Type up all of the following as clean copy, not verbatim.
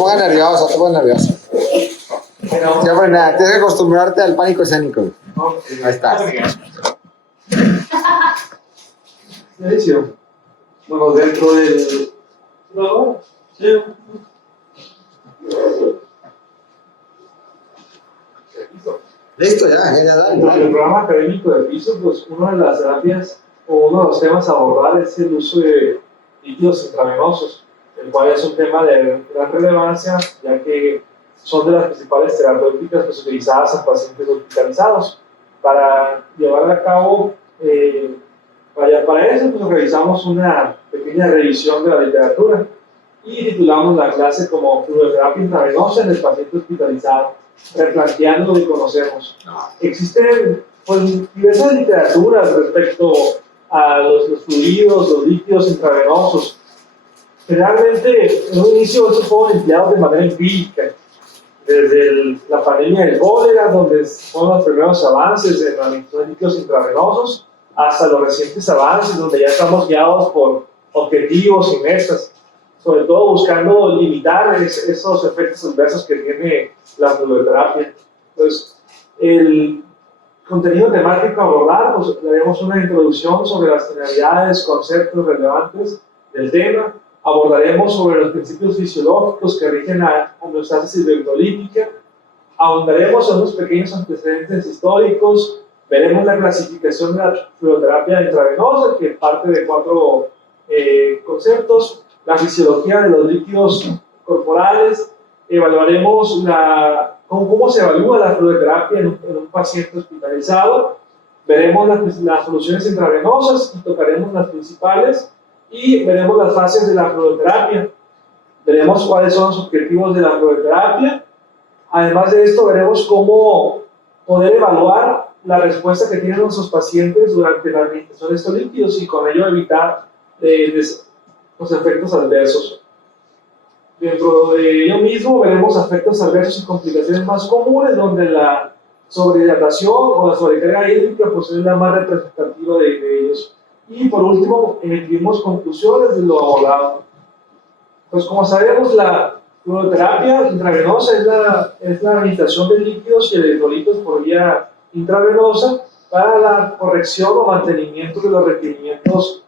pongas nervioso, te pongas nervioso. Siempre nada, tienes que acostumbrarte al pánico escénico. Okay. Ahí está. Edición. Bueno, dentro del... No, sí. Listo, ya dale. Dentro del programa académico de piso, pues una de las terapias o uno de los temas a abordar es el uso de líquidos intravenosos, el cual es un tema de gran relevancia, ya que son de las principales terapéuticas pues, utilizadas en pacientes hospitalizados. Para llevar a cabo, para eso, pues realizamos una pequeña revisión de la literatura y titulamos la clase como fluidoterapia intravenosa en el paciente hospitalizado, replanteando lo que conocemos. Existen pues, diversas literaturas respecto a los fluidos, los líquidos intravenosos. Generalmente, en un inicio, estos fueron empleados de manera empírica, desde la pandemia del cólera, donde fueron los primeros avances en la administración de líquidos intravenosos, hasta los recientes avances, donde ya estamos guiados por objetivos y metas, sobre todo buscando limitar esos efectos adversos que tiene la fluidoterapia. Pues, el contenido temático a abordar, pues haremos una introducción sobre las finalidades, conceptos relevantes del tema, abordaremos sobre los principios fisiológicos que rigen la homeostasis hidrocolítica, ahondaremos en unos pequeños antecedentes históricos, veremos la clasificación de la fluidoterapia intravenosa, que parte de 4 conceptos, la fisiología de los líquidos corporales, evaluaremos cómo se evalúa la fluidoterapia en un paciente hospitalizado, veremos las soluciones intravenosas y tocaremos las principales, y veremos las fases de la fluidoterapia, veremos cuáles son los objetivos de la fluidoterapia. Además de esto, veremos cómo poder evaluar la respuesta que tienen nuestros pacientes durante la administración de estos líquidos y con ello evitar los efectos adversos. Dentro de ello mismo veremos efectos adversos y complicaciones más comunes, donde la sobrehidratación o la sobrecarga hídrica pues, es la más representativa de ellos. Y por último, emitimos conclusiones de lo abordado. Pues como sabemos, la fluidoterapia intravenosa es la administración de líquidos y electrolitos por vía intravenosa para la corrección o mantenimiento de los requerimientos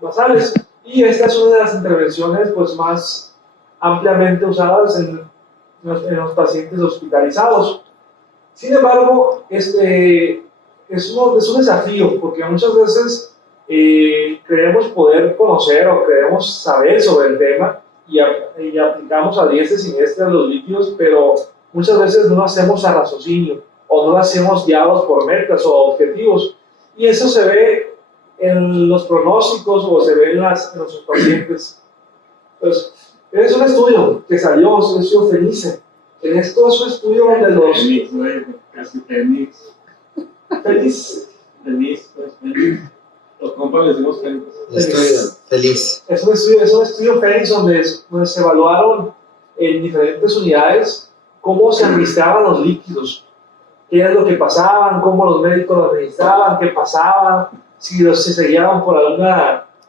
basales. Y esta es una de las intervenciones pues, más ampliamente usadas en los pacientes hospitalizados. Sin embargo, es un desafío, porque muchas veces creemos poder conocer o creemos saber sobre el tema y aplicamos a diestra y siniestra los líquidos, pero muchas veces no lo hacemos a raciocinio o no lo hacemos guiados por metas o objetivos. Y eso se ve en los pronósticos o se ve en nuestros pacientes. Pues, es un estudio que salió, es un estudio Felice. En esto es un estudio donde los... Feliz. Los compas le decimos Feliz. Es un estudio Félix donde se evaluaron en diferentes unidades cómo se administraban los líquidos, qué es lo que pasaban, cómo los médicos lo administraban, qué pasaba, si se guiaban por algún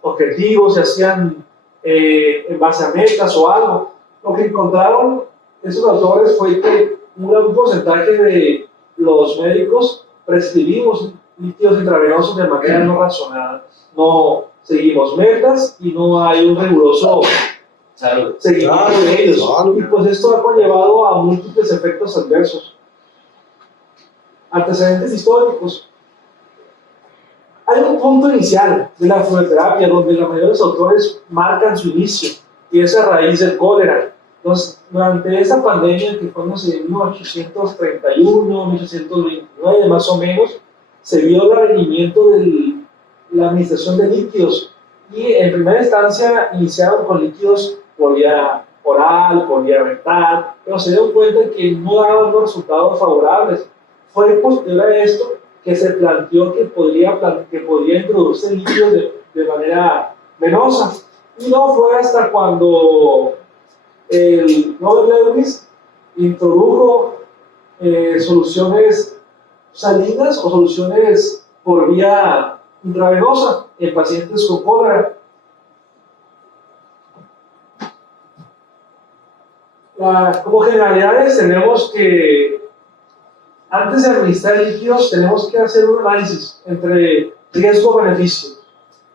objetivo, si hacían en base a metas o algo. Lo que encontraron esos autores fue que un gran porcentaje de los médicos prescribimos líquidos intravenosos de manera no razonada. No seguimos metas y no hay un riguroso seguimiento de ellos. Y pues esto ha conllevado a múltiples efectos adversos. Antecedentes históricos. Hay un punto inicial de la fluidoterapia donde la mayoría de los autores marcan su inicio, y es a raíz del cólera. Entonces, durante esa pandemia que fue en 1831, 1829 más o menos, se vio el requerimiento de la administración de líquidos y en primera instancia iniciaron con líquidos por vía oral, por vía rectal, pero se dieron cuenta que no daban los resultados favorables. Fue posterior a esto que se planteó que podría introducirse líquidos de manera venosa. Y no fue hasta cuando el Nobel Lewis introdujo soluciones salinas o soluciones por vía intravenosa en pacientes con cólera. como generalidades tenemos que, antes de administrar líquidos, tenemos que hacer un análisis entre riesgo-beneficio.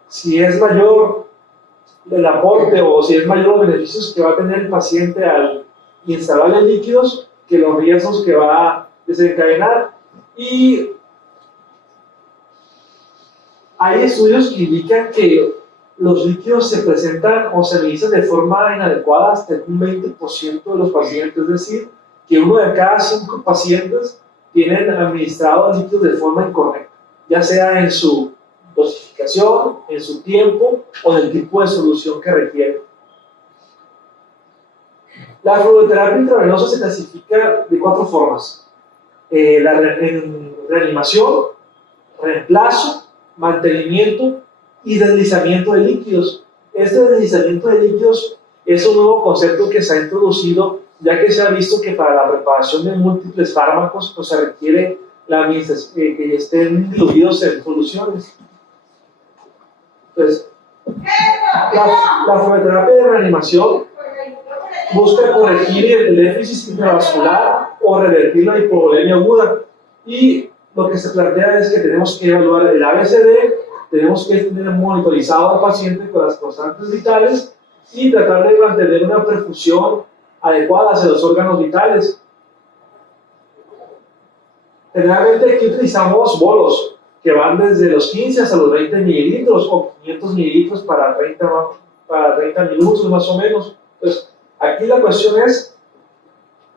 Si es mayor el aporte o si es mayor los beneficios que va a tener el paciente al instalarle líquidos que los riesgos que va a desencadenar. Y hay estudios que indican que los líquidos se presentan o se administran de forma inadecuada hasta un 20% de los pacientes, es decir, que uno de cada 5 pacientes tienen administrados líquidos de forma incorrecta, ya sea en su dosificación, en su tiempo o en el tipo de solución que requiere. La fluidoterapia intravenosa se clasifica de 4 formas: en reanimación, reemplazo, mantenimiento y deslizamiento de líquidos. Este deslizamiento de líquidos es un nuevo concepto que se ha introducido, ya que se ha visto que para la preparación de múltiples fármacos pues, se requiere la administración, que estén diluidos en soluciones. Entonces, la fluidoterapia de reanimación busca corregir el déficit intravascular o revertir la hipovolemia aguda. Y lo que se plantea es que tenemos que evaluar el ABCD, tenemos que tener monitorizado al paciente con las constantes vitales y tratar de mantener una perfusión adecuada hacia los órganos vitales. Generalmente aquí utilizamos bolos que van desde los 15 hasta los 20 mililitros o 500 mililitros para 30 minutos más o menos. Entonces, aquí la cuestión es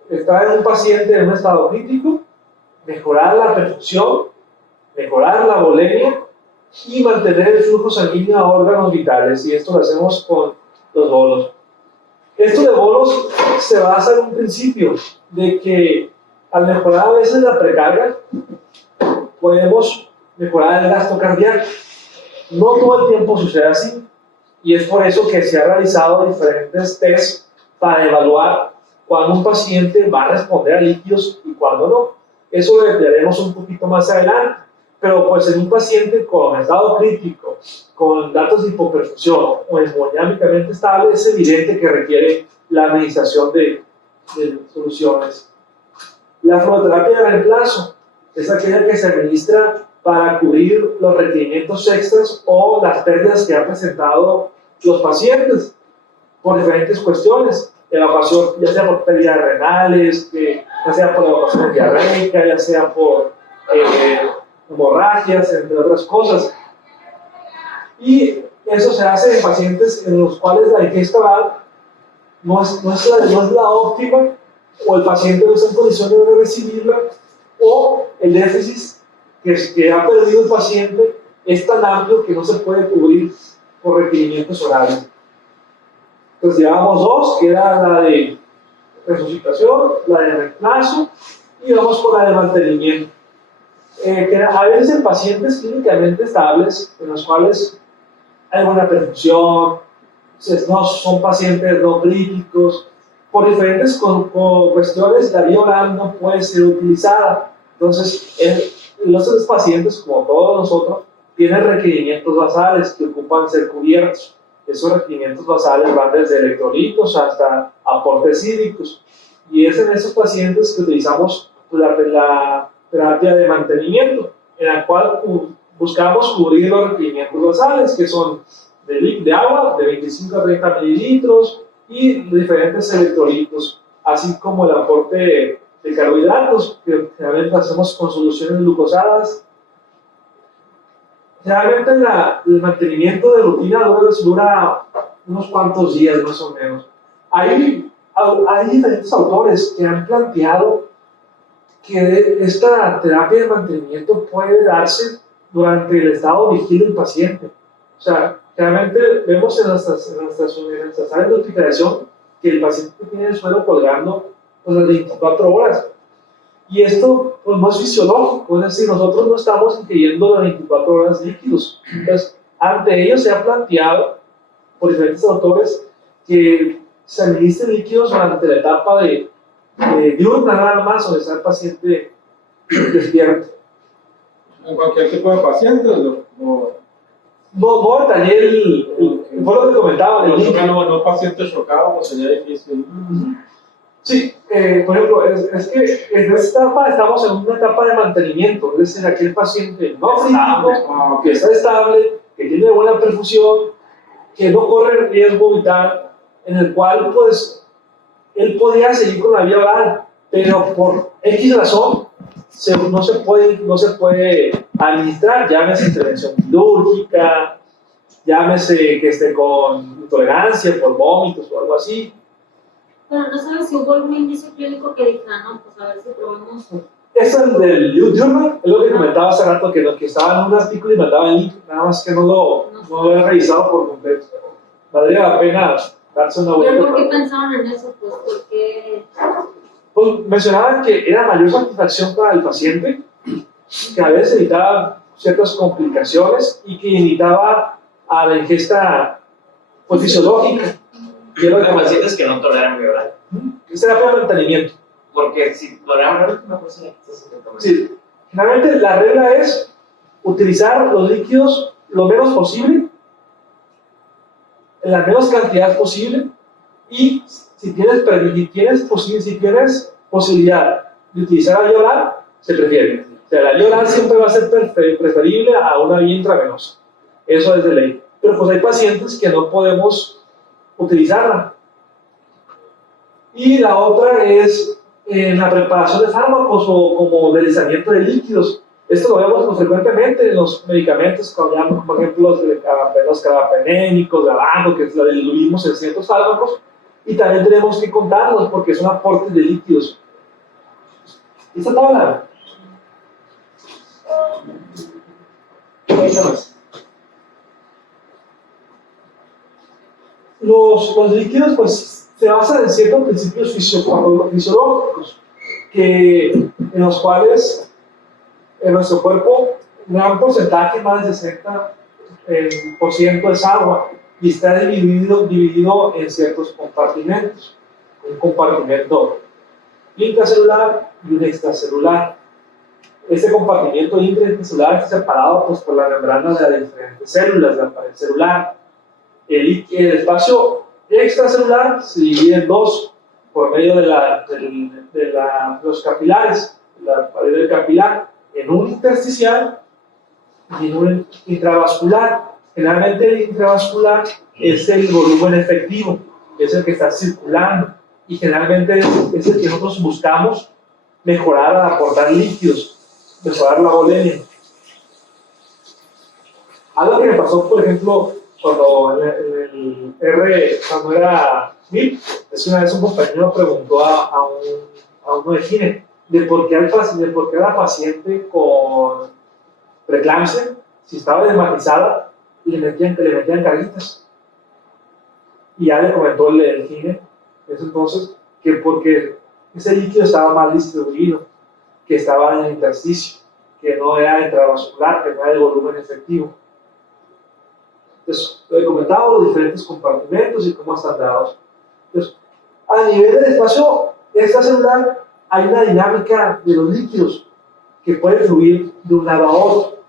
estar en un paciente en un estado crítico, mejorar la perfusión, mejorar la volemia y mantener el flujo sanguíneo a órganos vitales, y esto lo hacemos con los bolos. Esto de bolos se basa en un principio de que al mejorar a veces la precarga podemos mejorar el gasto cardíaco. No todo el tiempo sucede así, y es por eso que se han realizado diferentes tests para evaluar cuándo un paciente va a responder a líquidos y cuándo no. Eso lo veremos un poquito más adelante, pero pues en un paciente con estado crítico, con datos de hipoperfusión o hemodinámicamente estable, es evidente que requiere la administración de soluciones. La fluidoterapia de reemplazo es aquella que se administra para cubrir los requerimientos extras o las pérdidas que han presentado los pacientes por diferentes cuestiones. Evacuación, ya sea por pérdidas renales, ya sea por evacuación diarreica, ya sea por hemorragias, entre otras cosas. Y eso se hace en pacientes en los cuales la ingesta oral no es la óptima, o el paciente no está en condiciones de recibirla, o el déficit que ha perdido el paciente es tan amplio que no se puede cubrir por requerimientos orales. Entonces llevamos 2, que era la de resucitación, la de reemplazo, y vamos con la de mantenimiento. Que a veces en pacientes clínicamente estables, en los cuales hay buena perfusión, no son pacientes no críticos, por diferentes cuestiones la vía oral no puede ser utilizada. Entonces, los pacientes, como todos nosotros, tienen requerimientos basales que ocupan ser cubiertos. Esos requerimientos basales van desde electrolitos hasta aportes hídricos. Y es en esos pacientes que utilizamos la terapia de mantenimiento, en la cual buscamos cubrir los requerimientos basales, que son de agua de 25 a 30 mililitros y diferentes electrolitos, así como el aporte de carbohidratos, que generalmente hacemos con soluciones glucosadas. Generalmente el mantenimiento de rutina dura unos cuantos días más o menos. Hay diferentes autores que han planteado que esta terapia de mantenimiento puede darse durante el estado vigil del paciente. O sea, realmente vemos en nuestras áreas de hospitalización que el paciente tiene el suero colgando pues, las 24 horas. Y esto pues, no es fisiológico, es decir, nosotros no estamos ingiriendo las 24 horas líquidos. Entonces, ante ello se ha planteado por diferentes autores que se administren líquidos durante la etapa de diurna nada más, donde está el paciente despierto. ¿En cualquier tipo de paciente? No detallé fue lo que comentaba. No pacientes chocados, sería difícil. Sí, Sí, por ejemplo, es que en esta etapa estamos en una etapa de mantenimiento, es decir, aquel paciente no crítico, que está estable, que tiene buena perfusión, que no corre riesgo vital, en el cual pues él podría seguir con la vía oral, pero por X razón no se puede administrar, llámese intervención quirúrgica, llámese que esté con intolerancia por vómitos o algo así. Pero no sabes si hubo algún indicio clínico que dijera, no, pues a ver si probamos. Eso es del Journal, es lo que comentaba hace rato, que estaba en un artículo y mandaba el link, nada más que no lo he revisado por completo. Valdría la pena darse una vuelta. ¿Pero por qué pensaron en eso? Pues porque... Pues mencionaban que era mayor satisfacción para el paciente, que a veces evitaba ciertas complicaciones y que invitaba a la ingesta pues, fisiológica. Y lo que pacientes que no toleran violar. Ese era para mantenimiento. Porque si toleran violar, no pues sí. Generalmente la regla es utilizar los líquidos lo menos posible, en la menos cantidad posible, y si tienes posibilidad de utilizar la vía oral, se prefiere. O sea, la vía oral siempre va a ser preferible a una vía intravenosa. Eso es de ley. Pero pues hay pacientes que no podemos utilizarla. Y la otra es en la preparación de fármacos o como deslizamiento de líquidos. Esto lo vemos pues, frecuentemente en los medicamentos, como por ejemplo los carbapenémicos, lavando, que lo diluimos en ciertos fármacos, y también tenemos que contarlos porque son aportes de líquidos. ¿Esta tabla? Los líquidos pues, se basan en ciertos principios fisiológicos en los cuales en nuestro cuerpo un gran porcentaje, más del 60% es agua y está dividido en ciertos compartimentos. Un compartimento intracelular y un extracelular. Este compartimiento intracelular está separado pues, por la membrana de las diferentes células de la pared celular. El espacio extracelular se divide en dos por medio de los capilares, la pared del capilar, en un intersticial y en un intravascular. Generalmente el intravascular es el volumen efectivo, es el que está circulando y generalmente es el que nosotros buscamos mejorar al aportar líquidos, mejorar la volemia. Algo que me pasó, por ejemplo, cuando era MIP, es una vez un compañero preguntó a uno de gine de por qué la paciente con preeclampsia, si estaba desmatizada, le metían caritas. Y ya le comentó el gine, entonces, que porque ese líquido estaba mal distribuido, que estaba en el intersticio, que no era intravascular, que no era de volumen efectivo. Entonces, lo he comentado, los diferentes compartimentos y cómo están dados. Entonces, a nivel del espacio extracelular, hay una dinámica de los líquidos que puede fluir de un lado a otro.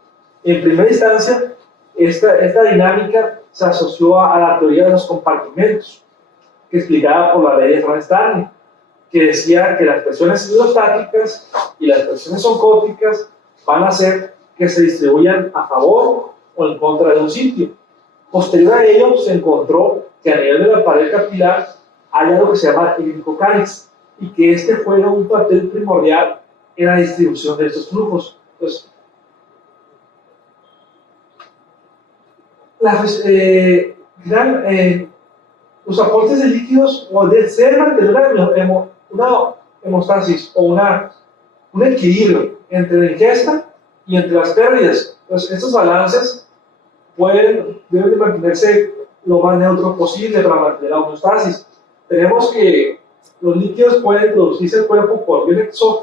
En primera instancia, esta dinámica se asoció a la teoría de los compartimentos, que explicaba por la ley de Franz-Starling, que decía que las presiones hidrostáticas y las presiones oncóticas van a hacer que se distribuyan a favor o en contra de un sitio. Posterior a ello, se encontró que a nivel de la pared capilar hay algo que se llama el glicocálix y que este juega un papel primordial en la distribución de estos flujos. Entonces, los aportes de líquidos o de ser mantener una hemostasis o un equilibrio entre la ingesta y entre las pérdidas. Entonces, estos balances deben de mantenerse lo más neutro posible para mantener la homeostasis. Tenemos que los líquidos pueden producirse al cuerpo por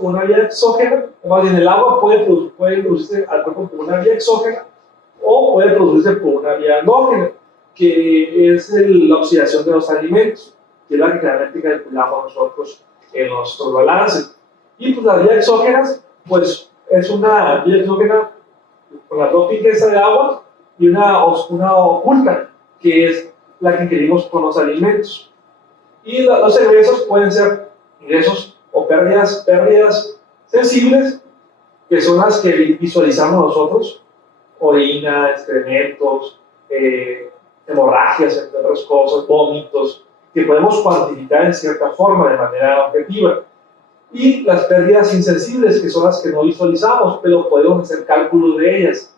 una vía exógena, o más bien el agua puede producirse al cuerpo por una vía exógena o puede producirse por una vía endógena, que es la oxidación de los alimentos, que es la que generalmente calculamos nosotros en nuestros balances. Y pues las vías exógenas, pues es una vía exógena con la tópica esa de agua y una oculta, que es la que ingerimos con los alimentos. Y los egresos pueden ser ingresos o pérdidas sensibles, que son las que visualizamos nosotros: orina, excrementos, hemorragias, entre otras cosas, vómitos, que podemos cuantificar en cierta forma de manera objetiva. Y las pérdidas insensibles, que son las que no visualizamos, pero podemos hacer cálculos de ellas.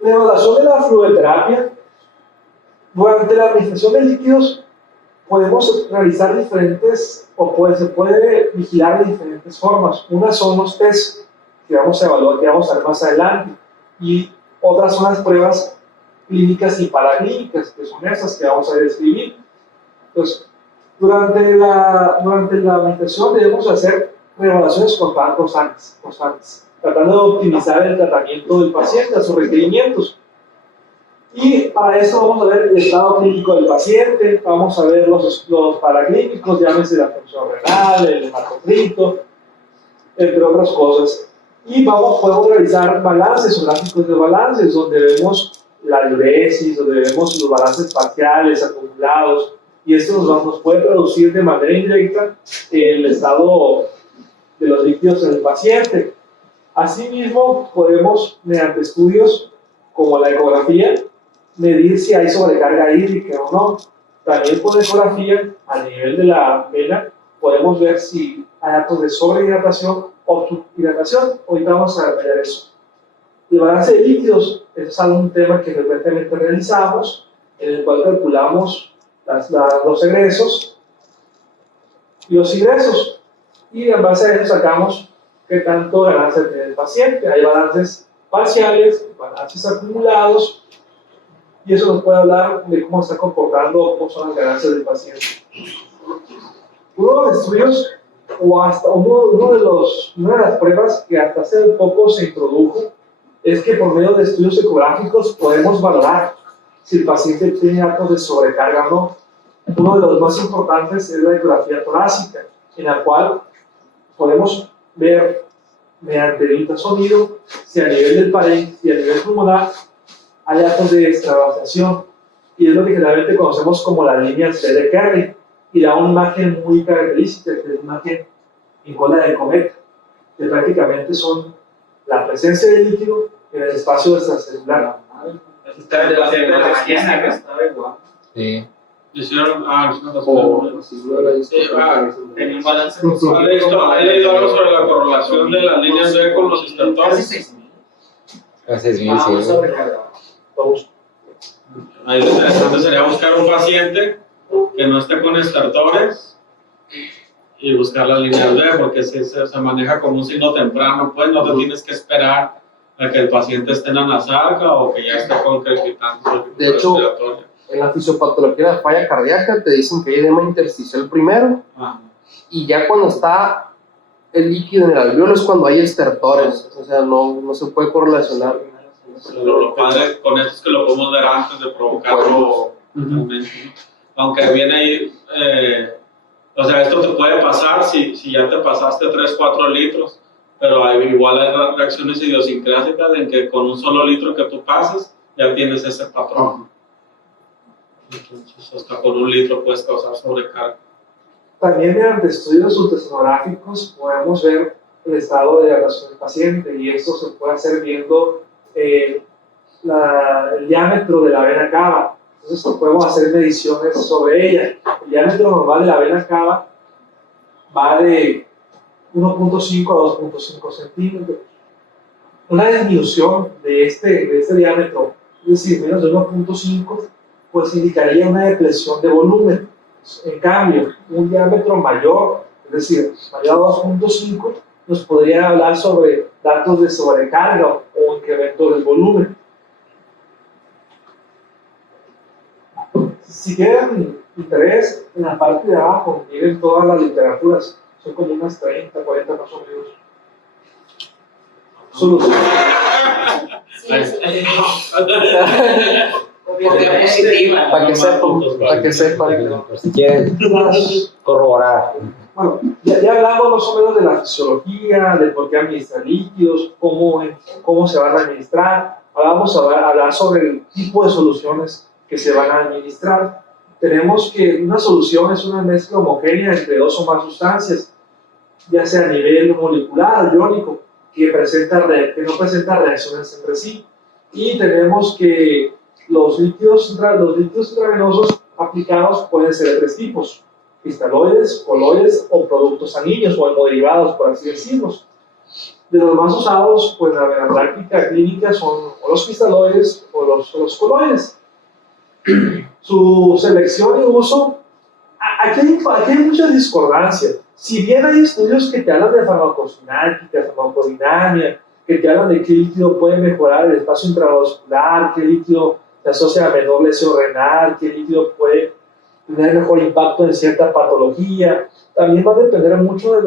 La evaluación de la fluidoterapia: durante la administración de líquidos podemos realizar diferentes, se puede vigilar de diferentes formas. Unas son los test que vamos a evaluar, que vamos a ver más adelante, y otras son las pruebas clínicas y paraclínicas, que son esas que vamos a describir. Entonces, durante la administración debemos hacer reevaluaciones constantes, tratando de optimizar el tratamiento del paciente a sus requerimientos. Y para eso vamos a ver el estado clínico del paciente, vamos a ver los paraclínicos, llámese la función renal, el hematocrito, entre otras cosas. Y podemos realizar balances o gráficos de balances, donde vemos la diuresis, donde vemos los balances parciales, acumulados, y esto nos puede traducir de manera indirecta el estado de los líquidos en el paciente. Asimismo, podemos, mediante estudios como la ecografía, medir si hay sobrecarga hídrica o no. También por ecografía, a nivel de la vena, podemos ver si hay datos de sobrehidratación o subhidratación. Ahorita vamos a ver eso. El balance de líquidos es un tema que frecuentemente realizamos, en el cual calculamos los egresos y los ingresos, y en base a eso sacamos qué tanto balance tiene el paciente. Hay balances parciales, balances acumulados, y eso nos puede hablar de cómo está comportando, cómo son las ganancias del paciente. Uno de los estudios, una de las pruebas que hasta hace poco se introdujo, es que por medio de estudios ecográficos podemos valorar si el paciente tiene datos de sobrecarga o no. Uno de los más importantes es la ecografía torácica, en la cual podemos ver mediante el ultrasonido si a nivel del parénquima y a nivel pulmonar hay datos de extravasación, y es lo que generalmente conocemos como la línea C de Kerr, y da una imagen muy característica, que es una imagen en cola de cometa, que prácticamente son la presencia de líquido en el espacio extracelular. Está en el paciente de la mañana, estaba igual. Sí. Hicieron, Tenía un balance. he leído algo sobre la correlación de las líneas B con los estertores. Hace 6.000, sí. Ahí lo interesante sería buscar un paciente que no esté con estertores y buscar las líneas B, porque si se maneja como un signo temprano, pues no te tienes que esperar a que el paciente esté en anasarca o que ya esté con crepitante. De hecho, en la fisiopatología de falla cardíaca te dicen que hay edema intersticial primero, y ya cuando está el líquido en el alveolo es cuando hay estertores. O sea, no se puede correlacionar. Lo padre con esto es que lo podemos ver antes de provocarlo. Aunque viene ahí, o sea, esto te puede pasar si ya te pasaste 3-4 litros, pero igual hay reacciones idiosincráticas en que con un solo litro que tú pases ya tienes ese patrón. Entonces, hasta con un litro puedes causar sobrecarga. También mediante estudios ultrasonográficos podemos ver el estado de hidratación del paciente, y esto se puede hacer viendo el diámetro de la vena cava. Entonces podemos hacer mediciones sobre ella. El diámetro normal de la vena cava va de 1.5 a 2.5 centímetros. Una disminución de este diámetro, es decir, menos de 1.5, pues indicaría una depresión de volumen. En cambio, un diámetro mayor, es decir, mayor a 2.5, nos podría hablar sobre datos de sobrecarga o incremento del volumen. Si tienen interés, en la parte de abajo miren todas las literaturas, son como unas 30, 40 más o menos. Solución. Para que sepan. Por si quieren corroborar. Bueno, ya hablamos más o menos de la fisiología, de por qué administrar líquidos, cómo se van a administrar. Ahora vamos a hablar sobre el tipo de soluciones que se van a administrar. tenemos que una solución es una mezcla homogénea entre dos o más sustancias, ya sea a nivel molecular o iónico, que no presenta reacciones entre sí. Y tenemos que los líquidos intravenosos aplicados pueden ser de tres tipos: cristaloides, coloides o productos sanguíneos o hemoderivados, por así decirlo. De los más usados, pues en la práctica clínica son o los cristaloides o los coloides. Su selección y uso, aquí hay mucha discordancia. Si bien hay estudios que te hablan de farmacocinética, farmacodinamia, que te hablan de qué líquido puede mejorar el espacio intravascular, qué líquido se asocia a menor lesión renal, qué líquido puede tener mejor impacto en cierta patología, también va a depender mucho de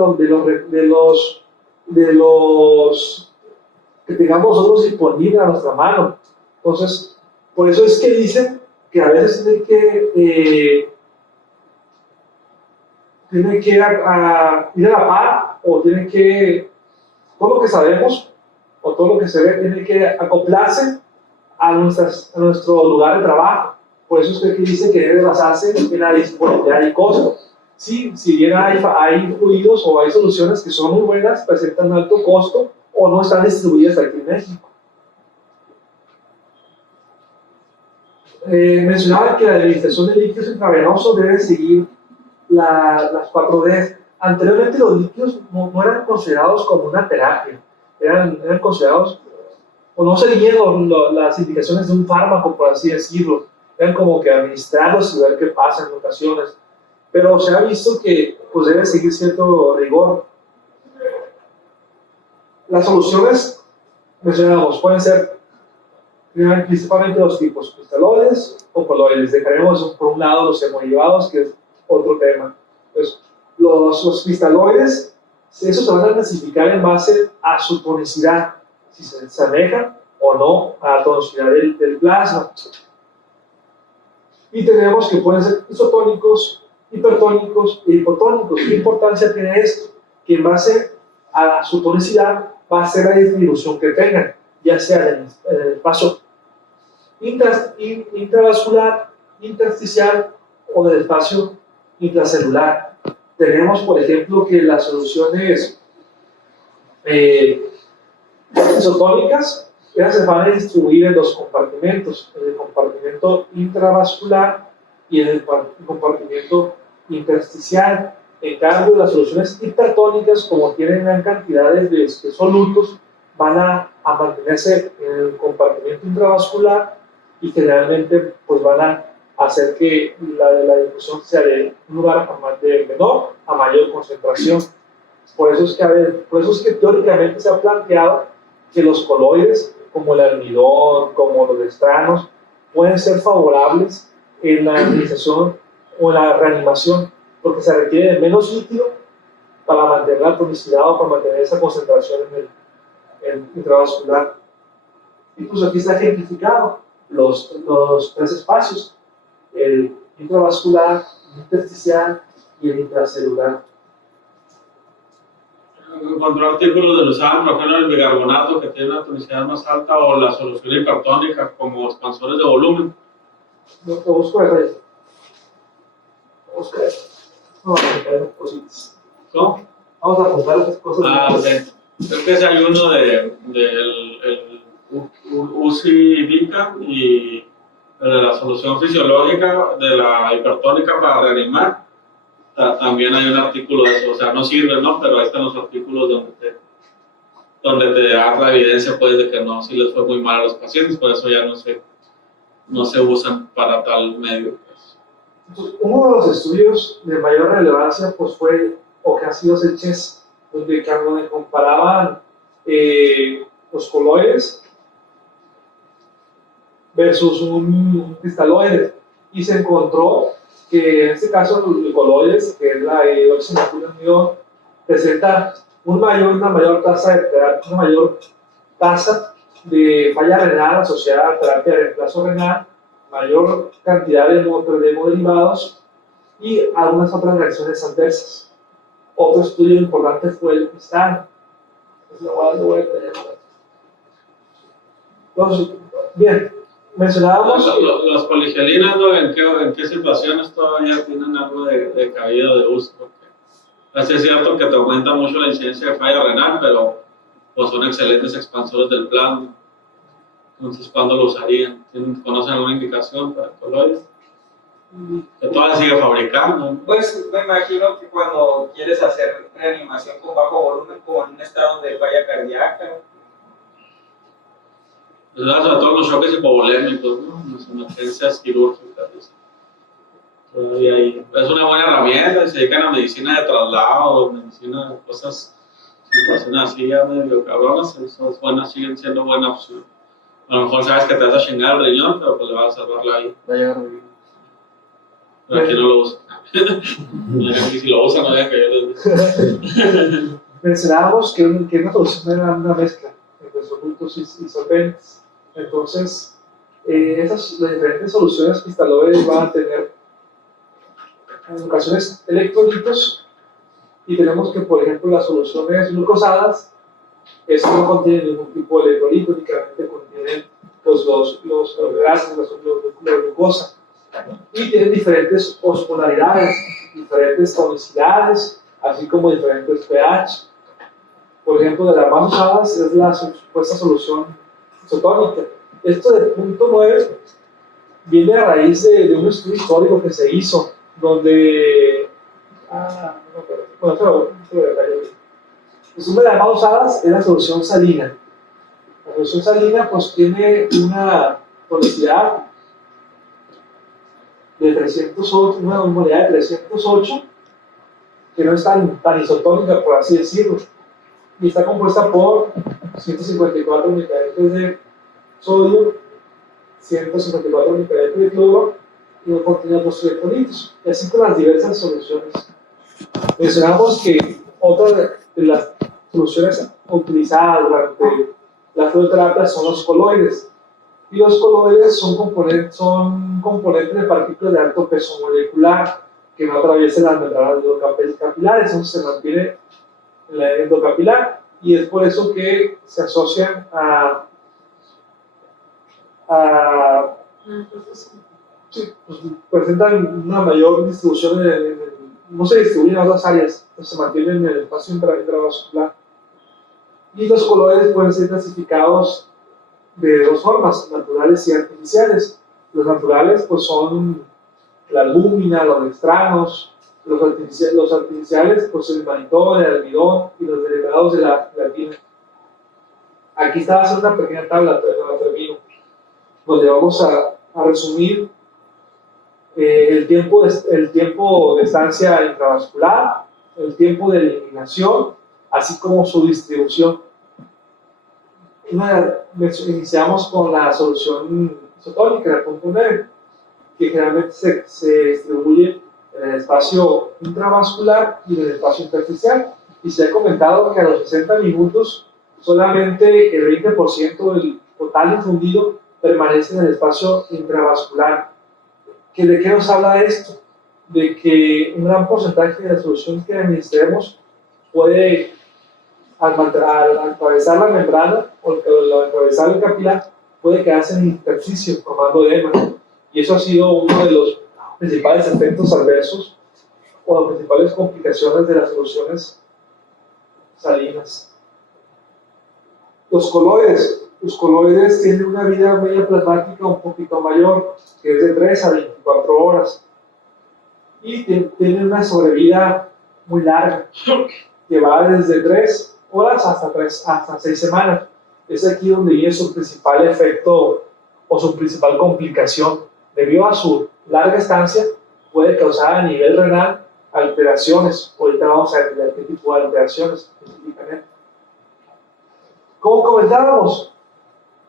los que tengamos nosotros disponibles a nuestra mano. Entonces, por eso es que dicen que a veces tiene que ir a la par, o tiene que, todo lo que sabemos o todo lo que se ve tiene que acoplarse a nuestro lugar de trabajo. Por eso es que aquí dice que debe basarse en la disponibilidad y costo. Sí, si bien hay fluidos o hay soluciones que son muy buenas, presentan un alto costo o no están distribuidas aquí en México. Mencionaba que la administración de líquidos intravenosos debe seguir las 4D. Anteriormente los líquidos no eran considerados como una terapia, eran considerados, o no seguían las indicaciones de un fármaco, por así decirlo. Eran como que administrarlos y ver qué pasa en ocasiones. Pero se ha visto que pues, debe seguir cierto rigor. Las soluciones, mencionamos, pueden ser principalmente dos tipos: cristaloides o coloides. Dejaremos por un lado los hemoderivados, que es otro tema. Entonces, los cristaloides, esos se van a clasificar en base a su tonicidad, si se asemeja o no a la tonicidad del plasma. Y tenemos que pueden ser isotónicos, hipertónicos e hipotónicos. ¿Qué importancia tiene esto? Que en base a su tonicidad va a ser la distribución que tengan, ya sea en el espacio intravascular, intersticial o del espacio intracelular. Tenemos, por ejemplo, que las soluciones isotónicas se van a distribuir en dos compartimentos: en el compartimento intravascular y en el compartimento intersticial. En cambio, las soluciones hipertónicas, como tienen gran cantidades de solutos, van a mantenerse en el compartimento intravascular y generalmente pues, van a hacer que la difusión sea de un lugar de menor a mayor concentración. Por eso es que teóricamente se ha planteado que los coloides, como el almidón, como los estranos, pueden ser favorables en la administración o en la reanimación, porque se requiere de menos líquido para mantener la tonicidad o para mantener esa concentración en el intravascular. Y pues aquí está ejemplificado los tres espacios: el intravascular, el intersticial y el intracelular. Encontró artículos donde usaban, por ejemplo, el bicarbonato, que tiene una tonicidad más alta, o la solución hipertónica como expansores de volumen. Lo busco de rey. Busca eso. Vamos a apuntar cositas. ¿Cómo? Vamos a apuntar estas cosas. Ok. Creo que ese hay uno del UCI-VICA y el de la solución fisiológica de la hipertónica para reanimar. También hay un artículo de eso, o sea, no sirve, ¿no? Pero ahí están los artículos donde te da la evidencia, pues, de que no, si les fue muy mal a los pacientes, por eso ya no se usan para tal medio. Pues. Entonces, uno de los estudios de mayor relevancia, pues, fue, o que ha sido el CHES, donde comparaban los coloides versus un cristaloide, y se encontró que en este caso los coloides, que es la hidroximetilamión, presenta una mayor tasa de falla renal asociada a terapia de reemplazo renal, mayor cantidad de hemoderivados y algunas otras reacciones adversas. Otro estudio importante fue el cristán. Entonces, bien, mencionábamos Los poligelinas, ¿no? ¿En qué situaciones todavía tienen algo de cabida de uso? Porque así es cierto que te aumenta mucho la incidencia de falla renal, pero pues son excelentes expansores del plasma. Entonces, ¿cuándo lo usarían? ¿Conocen alguna indicación para coloides? Que todavía sigue fabricando, ¿no? Pues me imagino que cuando quieres hacer reanimación con bajo volumen, como en un estado de falla cardíaca. Sobre todo los choques hipovolémicos, ¿no? Las emergencias quirúrgicas. Todavía hay. Es una buena herramienta, se dedican a medicina de traslado, medicina de cosas, situaciones así ya medio cabronas, esas buenas siguen siendo buena opción. A lo mejor sabes que te vas a chingar el riñón, pero pues le vas a salvar la vida. Va a llegar bien. Pero aquí no lo usa. Y si lo usa, no deja que yo les diga. mencionábamos que una solución era una mezcla entre solutos y solventes. Entonces, las diferentes soluciones cristaloides van a tener en ocasiones electrolitos y tenemos que, por ejemplo, las soluciones glucosadas, eso no contiene ningún tipo de electrolito, únicamente contienen pues, los gases, la glucosa. Y tienen diferentes osmolaridades, diferentes tonicidades, así como diferentes pH. Por ejemplo, de las más usadas es la supuesta solución isotónica. Esto de punto 9 viene a raíz de un estudio histórico que se hizo, donde... una de las más usadas es la solución salina. La solución salina pues tiene una tonicidad de 308, una osmolaridad de 308, que no es tan isotónica, por así decirlo, y está compuesta por 154 microlitros de sodio, 154 microlitros de cloro y no contiene otros electrolitos, y así con las diversas soluciones. Mencionamos que otra de las soluciones utilizadas durante la fluidoterapia son los coloides. Y los coloides son componentes de partículas de alto peso molecular que no atraviesan las membranas endocapilares, entonces se mantiene en la endocapilar y es por eso que se asocian sí, pues, presentan una mayor distribución no se distribuyen en otras áreas, se mantienen en el espacio intravascular. Y los coloides pueden ser clasificados de dos formas, naturales y artificiales. Los naturales pues son la albúmina, los dextranos, los artificiales pues el mannitol, el almidón y los derivados de la gelatina. Aquí está haciendo una pequeña tabla, pero la termino, donde vamos a resumir el tiempo de estancia intravascular, el tiempo de eliminación, así como su distribución. Iniciamos con la solución isotónica, el punto 9, que generalmente se distribuye en el espacio intravascular y en el espacio intersticial. Y se ha comentado que a los 60 minutos solamente el 20% del total infundido permanece en el espacio intravascular. ¿De qué nos habla esto? De que un gran porcentaje de la solución que administremos puede, al atravesar la membrana o al atravesar el capilar, puede quedarse en intersticio formando edema. Y eso ha sido uno de los principales efectos adversos o las principales complicaciones de las soluciones salinas. Los coloides tienen una vida media plasmática un poquito mayor, que es de 3 a 24 horas. Y tienen una sobrevida muy larga, que va desde 3 horas hasta 6 semanas. Es aquí donde viene su principal efecto o su principal complicación. Debido a su larga estancia, puede causar a nivel renal alteraciones. Ahorita vamos a ver qué tipo de alteraciones específicamente. Como comentábamos,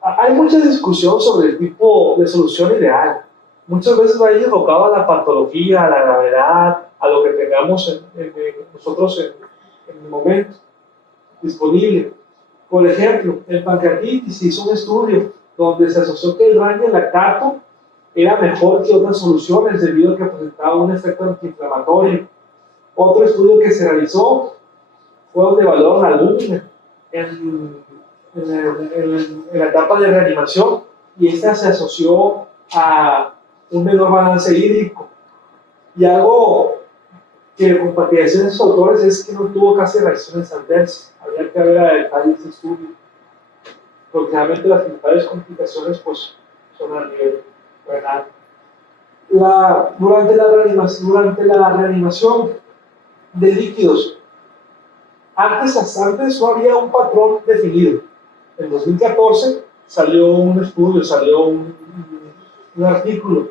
hay mucha discusión sobre el tipo de solución ideal. Muchas veces va a ir enfocado a la patología, a la gravedad, a lo que tengamos nosotros en el momento disponible. Por ejemplo, en pancreatitis se hizo un estudio donde se asoció que el Ranier lactato era mejor que otras soluciones debido a que presentaba un efecto antiinflamatorio. Otro estudio que se realizó fue donde evaluaron la albúmina en la etapa de reanimación y esta se asoció a un menor balance hídrico. Y algo que compartían esos autores es que no tuvo casi reacciones adversas. Había que ver a detalle ese estudio, porque realmente las principales complicaciones pues, son a nivel renal. Durante la reanimación de líquidos, antes no había un patrón definido. En 2014 salió un estudio, salió un artículo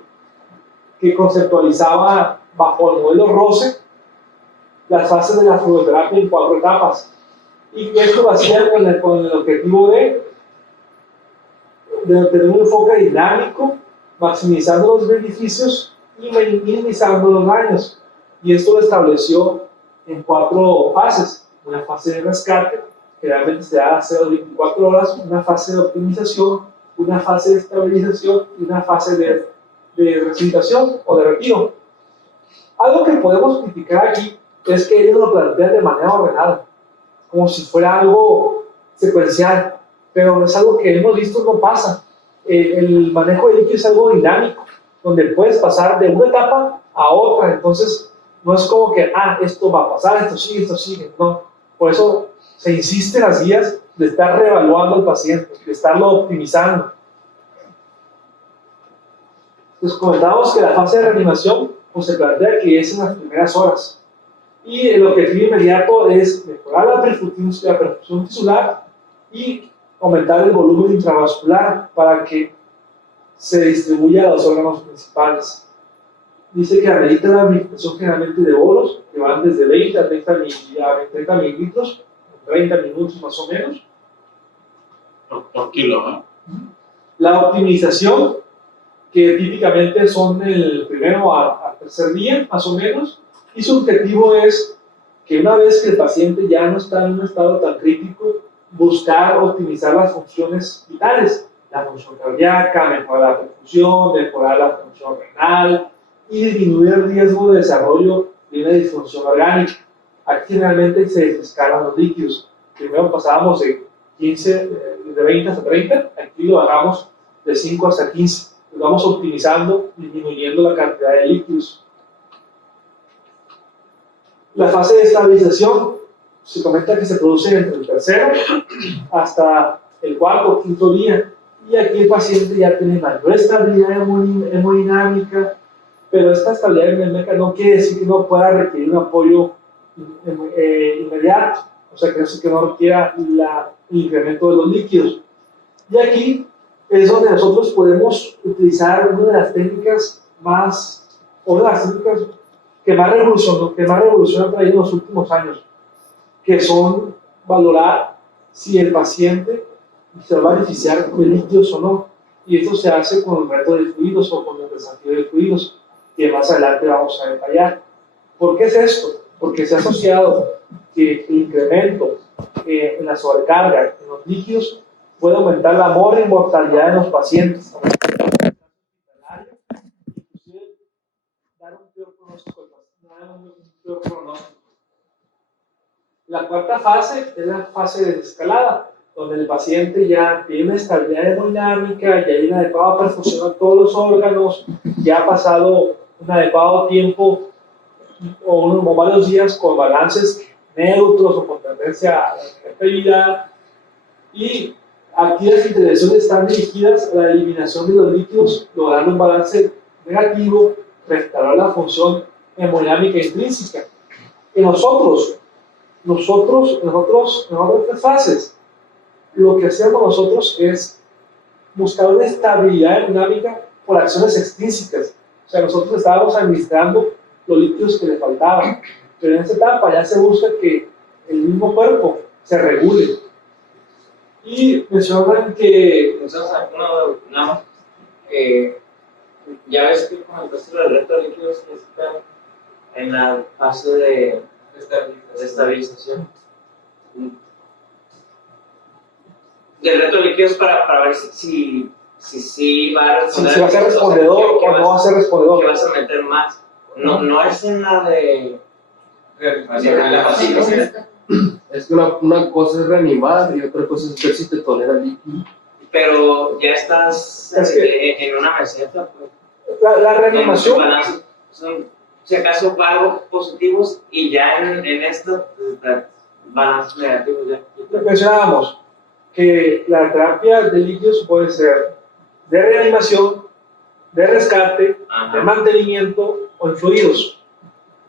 que conceptualizaba bajo el modelo ROSE las fases de la fluidoterapia en 4 etapas. Y esto lo hacía con el objetivo de tener un enfoque dinámico, maximizando los beneficios y minimizando los daños. Y esto lo estableció en 4 fases. Una fase de rescate, que realmente se da hace 24 horas, una fase de optimización, una fase de estabilización y una fase de resucitación o de retiro. Algo que podemos criticar aquí es que ellos lo plantean de manera ordenada, como si fuera algo secuencial, pero es algo que hemos visto no pasa. El manejo de líquido es algo dinámico, donde puedes pasar de una etapa a otra, entonces no es como que, esto va a pasar, esto sigue, no. Por eso se insiste en las guías de estar reevaluando al paciente, de estarlo optimizando. Les comentamos que la fase de reanimación pues, se plantea que es en las primeras horas. Y el objetivo inmediato es mejorar la perfusión tisular y aumentar el volumen intravascular para que se distribuya a los órganos principales. Dice que amerita la administración generalmente de bolos, que van desde 20 a 30 mililitros, 30 minutos más o menos. Por kilo, ¿no? La optimización, que típicamente son el primero al tercer día, más o menos, y su objetivo es que una vez que el paciente ya no está en un estado tan crítico, buscar optimizar las funciones vitales, la función cardíaca, mejorar la perfusión, mejorar la función renal y disminuir el riesgo de desarrollo de una disfunción orgánica. Aquí generalmente se desescalan los líquidos. Primero pasábamos de 20 hasta 30, aquí lo bajamos de 5 hasta 15. Lo vamos optimizando, disminuyendo la cantidad de líquidos. La fase de estabilización se comenta que se produce entre el tercero hasta el 4º o 5º día. Y aquí el paciente ya tiene mayor estabilidad hemodinámica, pero esta estabilidad hemodinámica no quiere decir que no pueda requerir un apoyo inmediato, o sea, que no requiera el incremento de los líquidos. Y aquí es donde nosotros podemos utilizar una de las técnicas que más revolución han traído en los últimos años, que son valorar si el paciente se va a beneficiar de líquidos o no. Y esto se hace con el método de fluidos o con el desafío de fluidos, que más adelante vamos a detallar. ¿Por qué es esto? Porque se ha asociado que el incremento en la sobrecarga en los líquidos puede aumentar la mortalidad de los pacientes, inclusive dar un peor pronóstico. La 4ª fase es la fase de desescalada, donde el paciente ya tiene una estabilidad hemodinámica, ya hay una adecuada perfusión a todos los órganos, ya ha pasado un adecuado tiempo o varios días con balances neutros o con tendencia a la negatividad. Y aquí las intervenciones están dirigidas a la eliminación de los líquidos, logrando un balance negativo, restaurar la función hemodinámica intrínseca. En nosotros, en otras fases, lo que hacemos nosotros es buscar una estabilidad hemodinámica por acciones extrínsecas. O sea, nosotros estábamos administrando los líquidos que le faltaban, pero en esta etapa ya se busca que el mismo cuerpo se regule. Y mencionan que... No, ya ves que con el resto de reto de líquidos está en la fase de estabilización. Del reto de líquidos para ver si va a responder. Si va a ser respondedor o no va a ser respondedor. ¿Qué vas a meter más? No es en la de... Es que una cosa es reanimar y otra cosa es ver si te tolera líquido. pero ya estás Es en una meseta, pues. La reanimación, Son, si acaso, algo positivos y ya en esto balances negativos ya. mencionábamos que la terapia de líquidos puede ser de reanimación, de rescate, Ajá. de mantenimiento o en fluidos.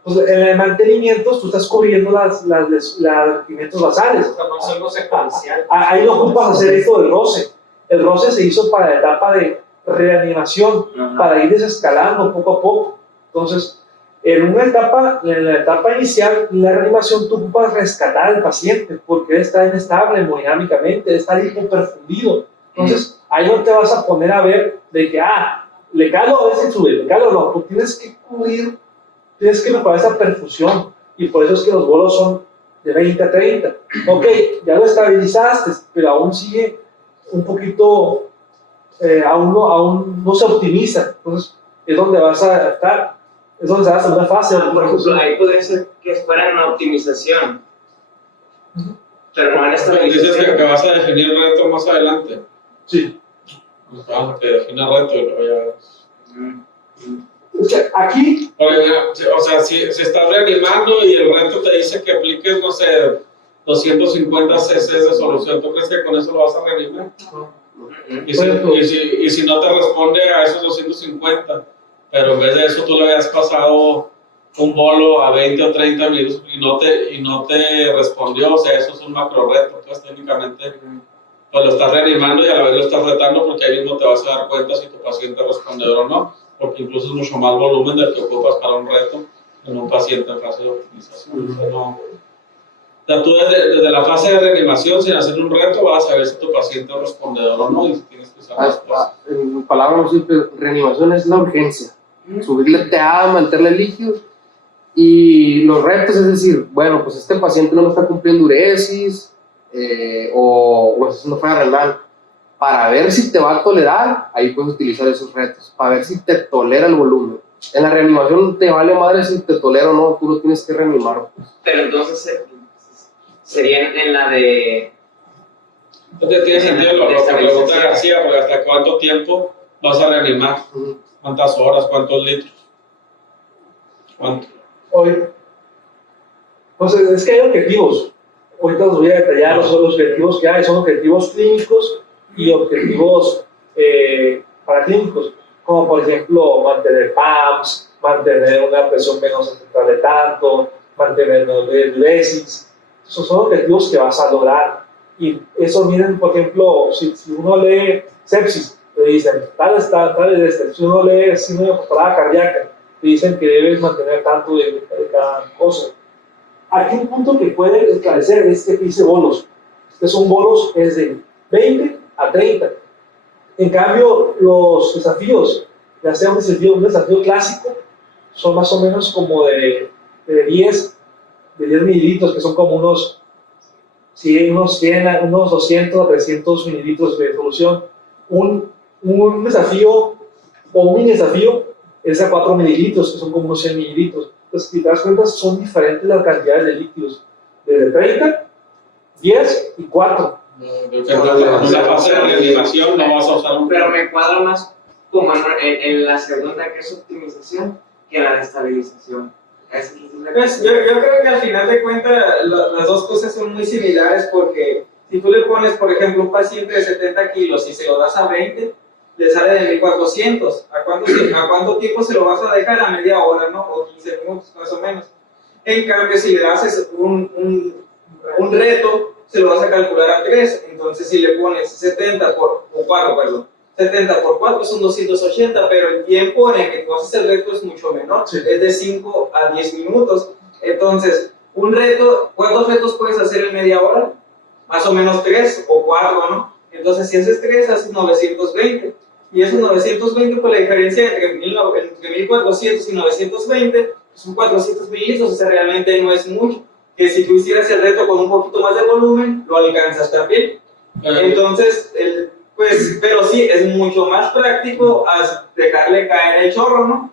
Entonces, en el mantenimiento tú estás cubriendo los requerimientos basales. O sea, no es algo secuencial. Ahí no ocupas hacer esto del roce. El roce se hizo para la etapa de reanimación, Ajá. para ir desescalando poco a poco. Entonces, en la etapa inicial, en la reanimación, tú ocupas rescatar al paciente porque él está inestable hemodinámicamente, él está hipoperfundido. Entonces, ahí no te vas a poner a ver de que, le calo a ver si sube, le calo no. Tú tienes que cubrir, tienes que mejorar esa perfusión. Y por eso es que los bolos son de 20 a 30. Ok, ya lo estabilizaste, pero aún sigue un poquito, aún no se optimiza. Entonces, es donde vas a estar, es donde se va a hacer una fase. Por ejemplo, ahí podría ser que fuera una optimización, pero no en Dices que estabilización. vas a definir el reto más adelante. Sí. Que defina el reto y luego ya. Es que aquí, O sea, si estás reanimando y el reto te dice que apliques, no sé, 250 cc de solución, ¿tú crees que con eso lo vas a reanimar? Y si no te responde a esos 250, pero en vez de eso tú le habías pasado un bolo a 20 o 30 minutos y no te respondió, o sea, eso es un macro reto, pues técnicamente pues lo estás reanimando y a la vez lo estás retando porque ahí mismo te vas a dar cuenta si tu paciente es respondedor o no, porque incluso es mucho más volumen del que ocupas para un reto en un paciente en fase de optimización. O sea, tú desde la fase de reanimación, sin hacer un reto, vas a saber si tu paciente es respondedor o no y si tienes que usar las cosas. En palabras muy simples, reanimación es la urgencia. Subirle TA, meterle líquidos. Y los retos es decir, bueno, pues este paciente no me está cumpliendo uresis o está haciendo falla renal. Para ver si te va a tolerar, ahí puedes utilizar esos retos. Para ver si te tolera el volumen. En la reanimación te vale madre si te tolera o no, tú lo tienes que reanimar. Pero entonces sería en la de... Entonces tiene sentido lo que pregunta García, porque hasta cuánto tiempo vas a reanimar, cuántas horas, cuántos litros, cuánto. hoy, entonces es que hay objetivos. Ahorita os voy a detallar los objetivos que hay. Son objetivos clínicos y objetivos paraclínicos, como por ejemplo mantener PAMS, mantener una presión venosa central de tanto, mantener diuresis. Esos son objetivos que vas a lograr. Y eso, miren, por ejemplo, si uno lee sepsis, te dicen, tal es este. Si uno lee síndrome de parada cardíaca, te dicen que debes mantener tanto de cada cosa. Aquí un punto que puede esclarecer es que dice bolos. Estos son bolos es de 20 a 30. En cambio, los desafíos, ya sea un desafío clásico, son más o menos como de 10 mililitros, que son como unos 200 a 300 mililitros de solución. Un desafío o un mini desafío es a 4 mililitros, que son como unos 100 mililitros. Entonces, si te das cuenta, son diferentes las cantidades de líquidos, desde 30, 10 y 4. En la fase de reanimación no vas a usar un... Pero me cuadra más como en la segunda, que es optimización, que en la de estabilización. Pues yo creo que al final de cuentas las dos cosas son muy similares, porque si tú le pones, por ejemplo, un paciente de 70 kilos y se lo das a 20, le sale de 1400. ¿A cuánto tiempo se lo vas a dejar? A media hora, ¿no? O 15 minutos, más o menos. En cambio, si le haces un reto, se lo vas a calcular a 3. Entonces, si le pones 70 por 4 son 280, pero el tiempo en el que tú haces el reto es mucho menor, Sí. es de 5 a 10 minutos. Entonces, un reto, ¿cuántos retos puedes hacer en media hora? Más o menos 3 o 4, ¿no? Entonces, si haces 3, haces 920. Y esos 920, pues la diferencia entre 1400 y 920 son 400 mililitros, o sea, realmente no es mucho. Que si tú hicieras el reto con un poquito más de volumen, lo alcanzas también. Entonces, pues, pero sí, es mucho más práctico dejarle caer el chorro, ¿no?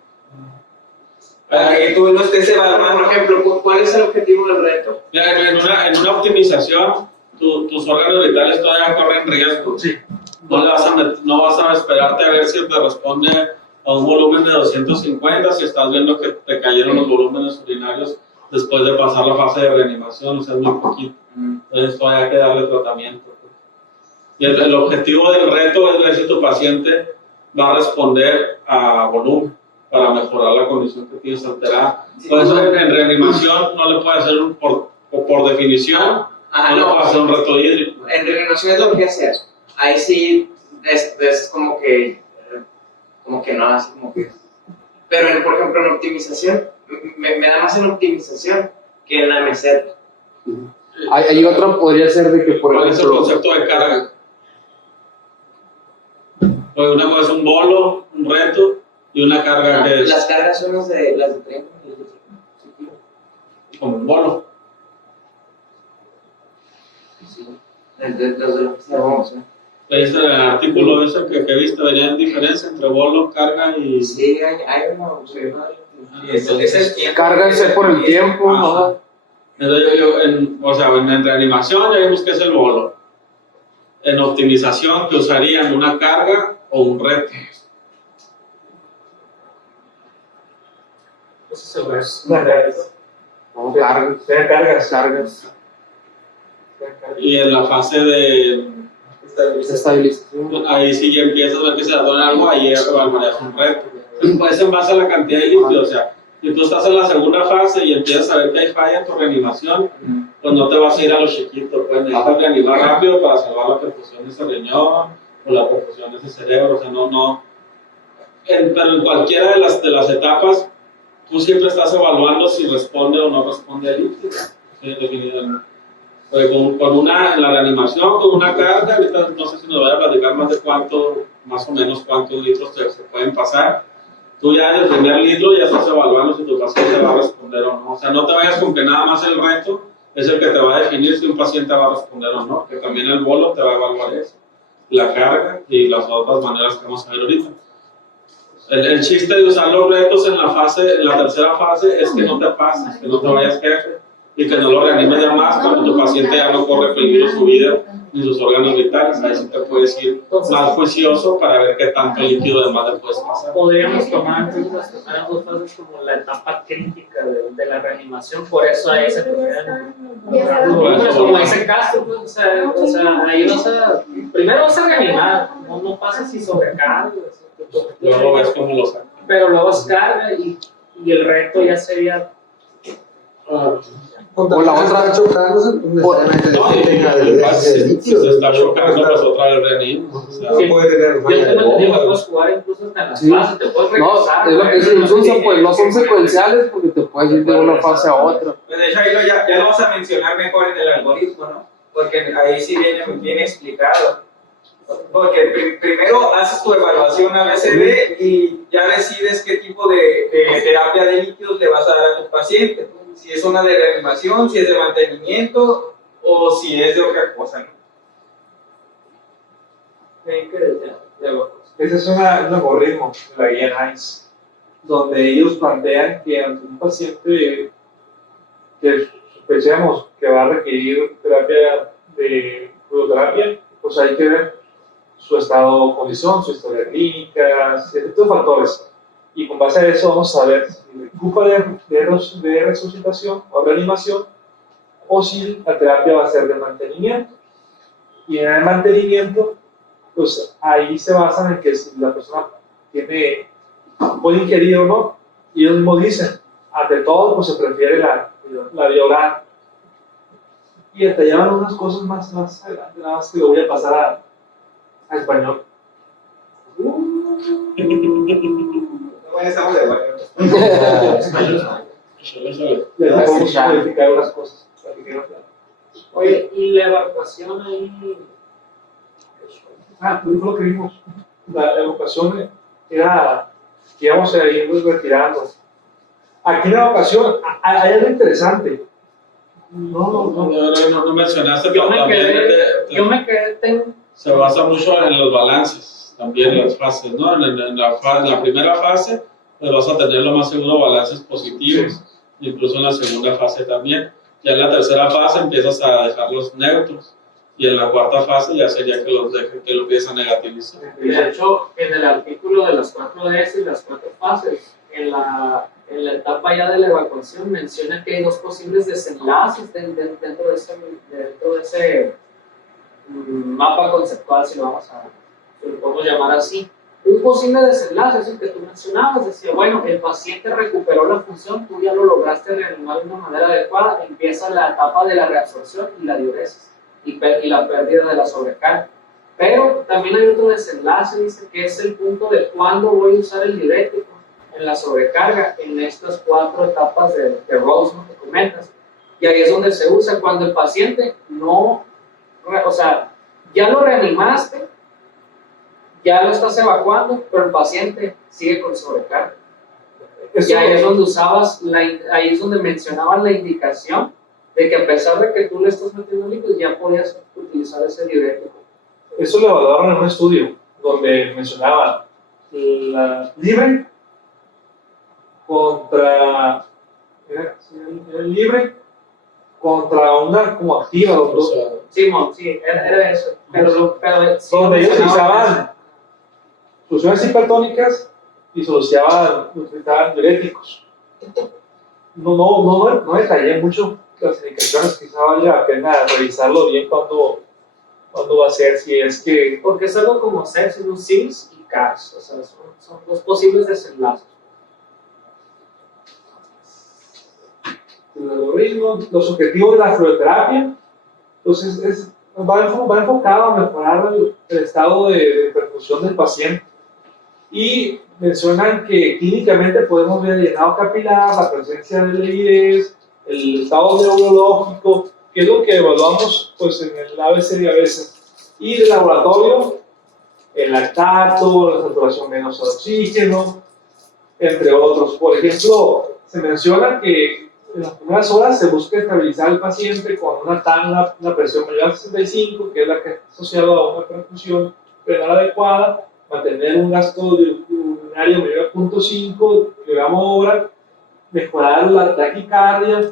Para que tú no estés evaluando. Por ejemplo, ¿cuál es el objetivo del reto? En una optimización, tus órganos vitales todavía corren riesgo. Sí. no vas a esperarte a ver si te responde a un volumen de 250 si estás viendo que te cayeron los volúmenes urinarios después de pasar la fase de reanimación, o sea, es muy poquito. Entonces todavía hay que darle tratamiento. Y el objetivo del reto es ver si tu paciente va a responder a volumen para mejorar la condición que tienes alterada. Por eso en reanimación no le puede hacer por definición, no le puede hacer un reto hídrico. En reanimación es lo que hacer. Ahí sí es como que no, así como que. Pero por ejemplo en optimización, me da más en optimización que en la meseta. Hay otra, podría ser de que, por ¿Cuál es el ejemplo, concepto de carga? Pues una cosa es un bolo, un reto, y una carga que es Las cargas son las de 30. como un bolo. ¿Veis el artículo ese que viste? Venía en diferencia entre bolo, carga y... Sí, hay una. Es el tiempo. cárganse por el tiempo, ¿no? Entonces en reanimación ya vimos que es el bolo. En optimización que usarían una carga o un reto. Eso es una cargas. No, cargas, cargas. Y en la fase de... Estabilización. Ahí sí ya empiezas a ver que se adora algo, ahí ya manejas un reto. Pues en base a la cantidad de líquido, o sea, si tú estás en la segunda fase y empiezas a ver que hay falla en tu reanimación, pues no te vas a ir a lo chiquito, pues necesitas reanimar rápido para salvar la perfusión de ese riñón o la perfusión de ese cerebro, o sea, pero en cualquiera de las etapas, tú siempre estás evaluando si responde o no responde al líquido. Sí, definitivamente. Pues en la reanimación, con una carga, ahorita no sé si nos vaya a platicar más o menos cuántos litros se pueden pasar. Tú ya en el primer litro ya estás evaluando si tu paciente va a responder o no. O sea, no te vayas con que nada más el reto es el que te va a definir si un paciente va a responder o no, que también el bolo te va a evaluar eso, la carga y las otras maneras que vamos a ver ahorita. El chiste de usar los retos en la tercera fase es que no te pases, que no te vayas jefe y que no lo reanimes ya más cuando tu paciente ya no corre peligro su vida ni sus órganos vitales. Ahí sí te puedes ir más juicioso para ver qué tanto líquido de más le puedes pasar. Podríamos tomar entonces las primeras dos fases como la etapa crítica de la reanimación, por eso ahí se prefieren como ese caso, pues, o sea, ahí primero vas a reanimar, no pasas y sobrecargas. Luego ves cómo lo sacas. Pero luego es carga y el reto ya sería... O la otra chocándose, Si se está chocando, pues otra vez reanimo. O sea, no puede tener Yo tengo entendido que puedes jugar incluso hasta en las fases, te puedes regresar. No, es lo que dicen, pues no son secuenciales porque te puedes ir de una fase a otra. Pues de hecho ahí ya lo vamos a mencionar mejor en el algoritmo, ¿no? Porque ahí sí viene muy bien explicado. Porque primero haces tu evaluación ABCD y ya decides qué tipo de terapia de líquidos le vas a dar a tu paciente. Si es una de reanimación, si es de mantenimiento o si es de otra cosa, ¿no? Ese es un algoritmo de la guía NICE, donde ellos plantean que ante un paciente que sospechemos que va a requerir terapia de fluidoterapia, pues hay que ver su estado de condición, su historia clínica, ciertos factores. Y con base a eso vamos a ver si ocupa de resucitación o reanimación o si la terapia va a ser de mantenimiento. Y en el mantenimiento, pues ahí se basan en que si la persona puede ingerir o no, y ellos mismos dicen, ante todo, pues se prefiere la vía oral. Y detallaban unas cosas más adelante, nada más que lo voy a pasar a español. Bueno, estamos de acuerdo. Ya podemos modificar unas cosas. Oye, ¿y la evacuación ahí? Pues fue lo que vimos. La evacuación era que íbamos a irnos retirando. Aquí en la evacuación hay algo interesante. No mencionaste, Yo pero me quedé se basa mucho en los balances, también las fases, ¿no? En la primera fase, pues vas a tener lo más seguro balances positivos, incluso en la segunda fase también. Ya en la tercera fase empiezas a dejarlos neutros y en la cuarta fase ya sería que los deje, que lo empiece a negativizar. Y de hecho, en el artículo de las 4S y las 4 fases, en la etapa ya de la evacuación, menciona que hay 2 posibles desenlaces dentro de ese mapa conceptual, si lo podemos llamar así. Un posible desenlace es el que tú mencionabas, decía, bueno, el paciente recuperó la función, tú ya lo lograste reanimar de una manera adecuada, empieza la etapa de la reabsorción y la diuresis y la pérdida de la sobrecarga. Pero también hay otro desenlace, dice, que es el punto de cuándo voy a usar el diurético en la sobrecarga, en estas 4 etapas de Rose, ¿no?, que comentas. Y ahí es donde se usa cuando el paciente no, o sea, ya lo reanimaste, ya lo estás evacuando, pero el paciente sigue con sobrecarga. Y ahí es donde ahí es donde mencionaban la indicación de que a pesar de que tú le estás metiendo líquidos, ya podías utilizar ese diurético. Eso lo evaluaron en un estudio donde mencionaban la libre contra contra una como activa, Sí, era eso. Pero donde ellos utilizaban soluciones hipertónicas y utilizaban diuréticos. No detallé mucho las indicaciones, quizá valga la pena revisarlo bien cuando va a ser, si es que... Porque es algo como sepsis, ¿no? SILS y CARS, o sea, son 2 posibles desenlaces. El algoritmo, los objetivos de la fluidoterapia, entonces va enfocado a mejorar el estado de perfusión del paciente. Y mencionan que clínicamente podemos ver el llenado capilar, la presencia de lividez, el estado neurológico, que es lo que evaluamos pues, en el ABC y ABC. Y de laboratorio, el lactato, la saturación venosa de oxígeno, entre otros. Por ejemplo, se menciona que en las primeras horas se busca estabilizar al paciente con una presión mayor a 65, que es la que está asociada a una perfusión renal adecuada, mantener un gasto urinario mayor a 0.5 kg/h, mejorar la taquicardia,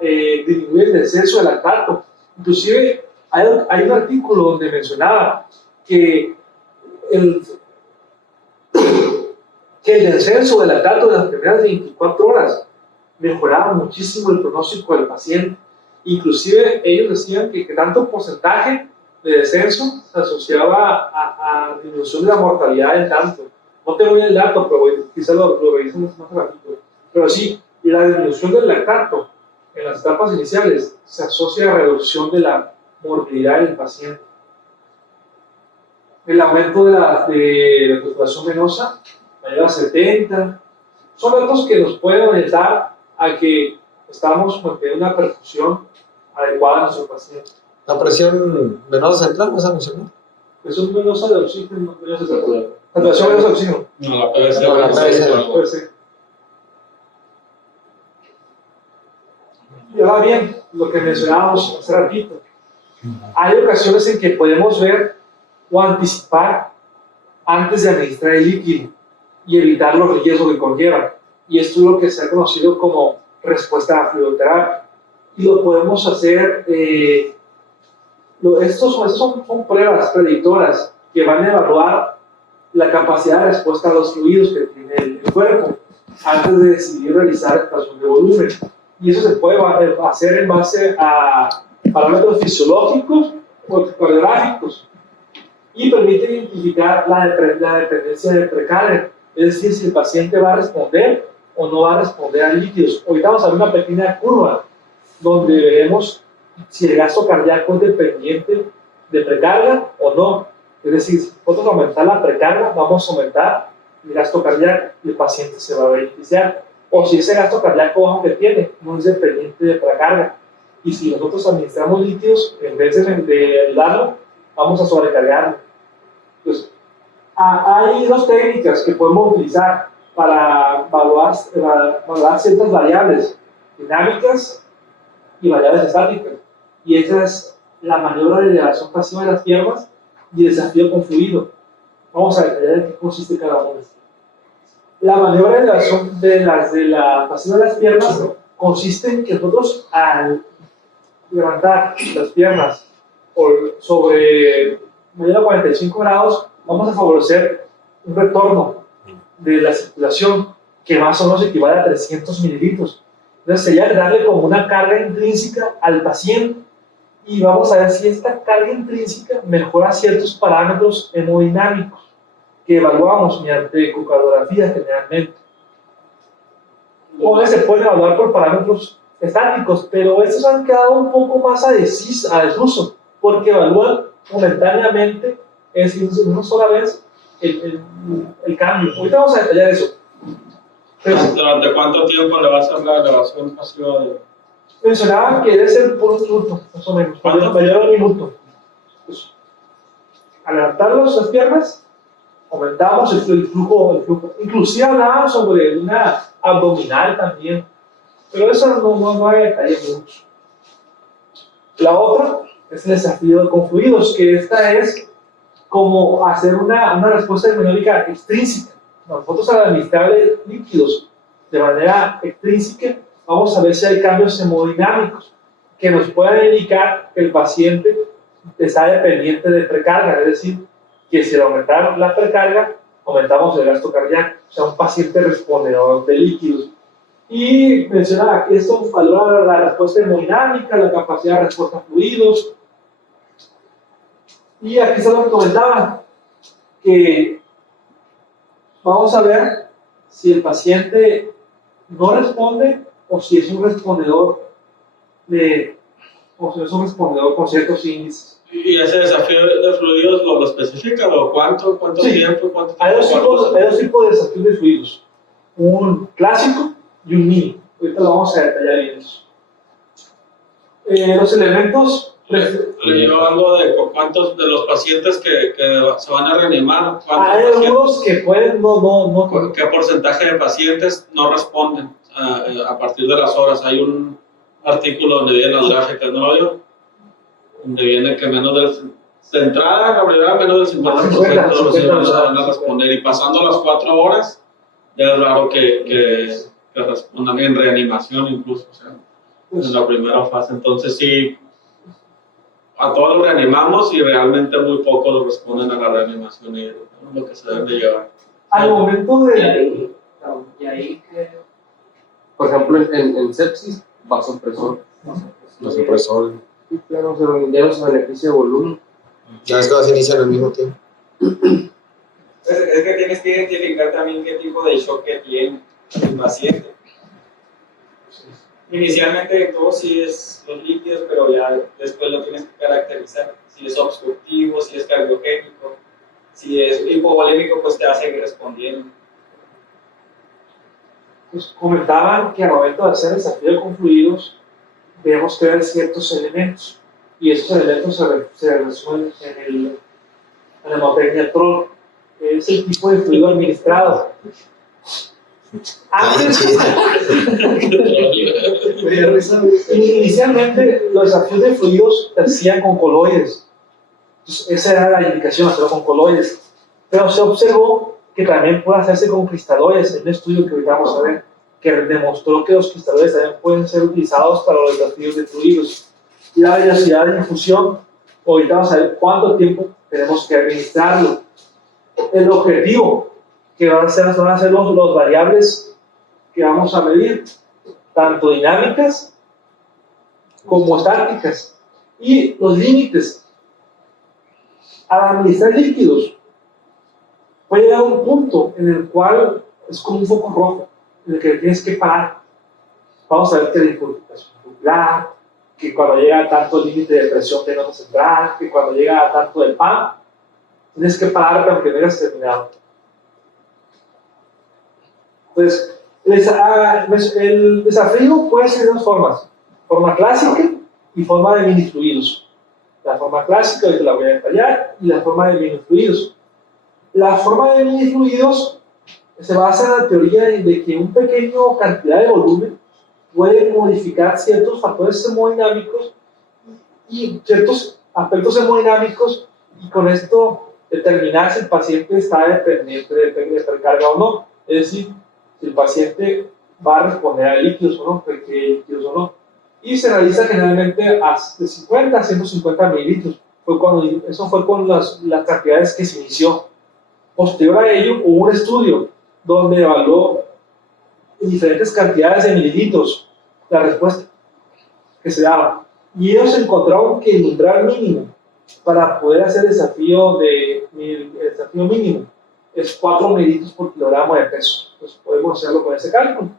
disminuir el descenso del lactato. Inclusive hay un artículo donde mencionaba que el descenso del lactato de las primeras 24 horas mejoraba muchísimo el pronóstico del paciente. Inclusive ellos decían que tanto porcentaje de descenso se asociaba a disminución de la mortalidad del tanto. No tengo bien el dato, pero quizás lo revisemos más rápido. Pero sí, la disminución del lactato en las etapas iniciales se asocia a reducción de la morbilidad del paciente. El aumento de la saturación venosa mayor a 70. Son datos que nos pueden orientar a que estamos manteniendo una perfusión adecuada a nuestro paciente. La presión venosa central, ¿vas a mencionar? Presión venosa de oxígeno, saturación venosa de oxígeno. No, la PVC. No, la PVC. Y ahora bien, lo que mencionábamos hace ratito, hay ocasiones en que podemos ver o anticipar antes de administrar el líquido y evitar los riesgos que conllevan. Y esto es lo que se ha conocido como respuesta a fluidoterapia. Y lo podemos hacer, estos son pruebas predictoras que van a evaluar la capacidad de respuesta a los fluidos que tiene el cuerpo antes de decidir realizar extracción de volumen. Y eso se puede hacer en base a parámetros fisiológicos o coreográficos y permite identificar la dependencia de precarga, es decir, si el paciente va a responder o no va a responder a líquidos. Ahorita vamos a ver una pequeña curva donde veremos si el gasto cardíaco es dependiente de precarga o no. Es decir, si nosotros aumentar la precarga, vamos a aumentar el gasto cardíaco y el paciente se va a beneficiar. O si ese gasto cardíaco bajo que tiene no es dependiente de precarga. Y si nosotros administramos líquidos, en vez de ayudarlo, vamos a sobrecargarlo. Entonces, hay 2 técnicas que podemos utilizar para evaluar ciertas variables dinámicas y variables estáticas. Y esa es la maniobra de elevación pasiva de las piernas y el desafío con fluido. Vamos a detallar en qué consiste cada una. La maniobra de elevación de la pasiva de las piernas consiste en que nosotros, al levantar las piernas sobre mayor a 45 grados, vamos a favorecer un retorno de la circulación que más o menos equivale a 300 mililitros. Entonces sería darle como una carga intrínseca al paciente y vamos a ver si esta carga intrínseca mejora ciertos parámetros hemodinámicos que evaluamos mediante ecocardiografía generalmente. O se pueden evaluar por parámetros estáticos, pero estos han quedado un poco más a desuso, porque evalúan momentáneamente, es decir, una sola vez, el cambio. Ahorita vamos a detallar eso. ¿Durante cuánto tiempo le va a hacer la elevación pasiva de...? Mencionaba que debe ser por un minuto, más o menos, mayor a un minuto. Pues, al levantar las piernas, aumentamos el flujo. Inclusive hablábamos sobre una abdominal también, pero eso no hay detalle mucho. La otra es el desafío con fluidos, que esta es como hacer una respuesta hemodinámica extrínseca. Nosotros al administrarle líquidos de manera extrínseca, vamos a ver si hay cambios hemodinámicos que nos puedan indicar que el paciente está dependiente de precarga, es decir, que si al aumentar la precarga, aumentamos el gasto cardíaco, o sea, un paciente respondedor de líquidos. Y mencionaba que esto valora la respuesta hemodinámica, la capacidad de respuesta a fluidos. Y aquí se lo comentaba, que vamos a ver si el paciente no responde o si es un respondedor con ciertos índices. ¿Y ese desafío de fluidos lo especifica? ¿O cuánto Sí. tiempo? ¿Cuánto Hay dos tiempo? tipos de desafíos de fluidos, un clásico y un mini. Ahorita lo vamos a detallar bien eso. Los elementos... Yo hablo de cuántos de los pacientes que se van a reanimar. Hay algunos que pueden no. ¿Qué porcentaje de pacientes no responden a partir de las horas? Hay un artículo donde vienen las gráficas, ¿no lo veo? Donde viene que de entrada, la primera, menos del 50% de los pacientes van a responder, y pasando las 4 horas, ya es raro que respondan en reanimación incluso, o sea, en la primera fase. Entonces sí, a todos los reanimamos y realmente muy pocos los responden a la reanimación, y es lo que se debe de llevar. Al momento de... Y ahí que... Por ejemplo, en sepsis, vasopresor. Vasopresor. Y claro, ya no se beneficia de volumen. Ya es que se inician al mismo tiempo. Es que tienes que identificar también qué tipo de shock que tiene el paciente. Inicialmente todo sí es los líquidos, pero ya después lo tienes que caracterizar. Si es obstructivo, si es cardiogénico, si es hipovolémico, pues te va a seguir respondiendo. Pues comentaban que al momento de hacer desafío con fluidos, debemos crear ciertos elementos, y esos elementos se resuelven en la hemotecnia TROL, que es el tipo de fluido administrado. Inicialmente los desafíos de fluidos se hacían con coloides. Entonces, esa era la indicación, hacerlo con coloides, pero se observó que también puede hacerse con cristaloides. En un estudio que ahorita vamos a ver, que demostró que los cristaloides también pueden ser utilizados para los desafíos de fluidos. Y la velocidad de infusión, ahorita vamos a ver cuánto tiempo tenemos que administrarlo. El objetivo que van a ser los variables que vamos a medir, tanto dinámicas como estáticas, y los límites. Al administrar líquidos, puede llegar a un punto en el cual es como un foco rojo, en el que tienes que parar. Vamos a ver que la impurificación tubular, que cuando llega a tanto límite de presión venosa central, que cuando llega a tanto del PAM, tienes que parar aunque no hayas terminado. Entonces, el desafío puede ser de dos formas: forma clásica y forma de mini fluidos. La forma clásica, ahorita la voy a detallar, y la forma de mini fluidos. La forma de mini fluidos se basa en la teoría de que un pequeño cantidad de volumen puede modificar ciertos factores hemodinámicos y ciertos aspectos hemodinámicos, y con esto determinar si el paciente está dependiente de precarga o no. Es decir, si el paciente va a responder a líquidos o no, requiere líquidos o no. Y se realiza generalmente de 50 a 150 mililitros. Eso fue con las cantidades que se inició. Posterior a ello, hubo un estudio donde evaluó en diferentes cantidades de mililitros la respuesta que se daba. Y ellos encontraron que el umbral mínimo para poder hacer el desafío mínimo es 4 mililitros por kilogramo de peso. Entonces podemos hacerlo con ese cálculo.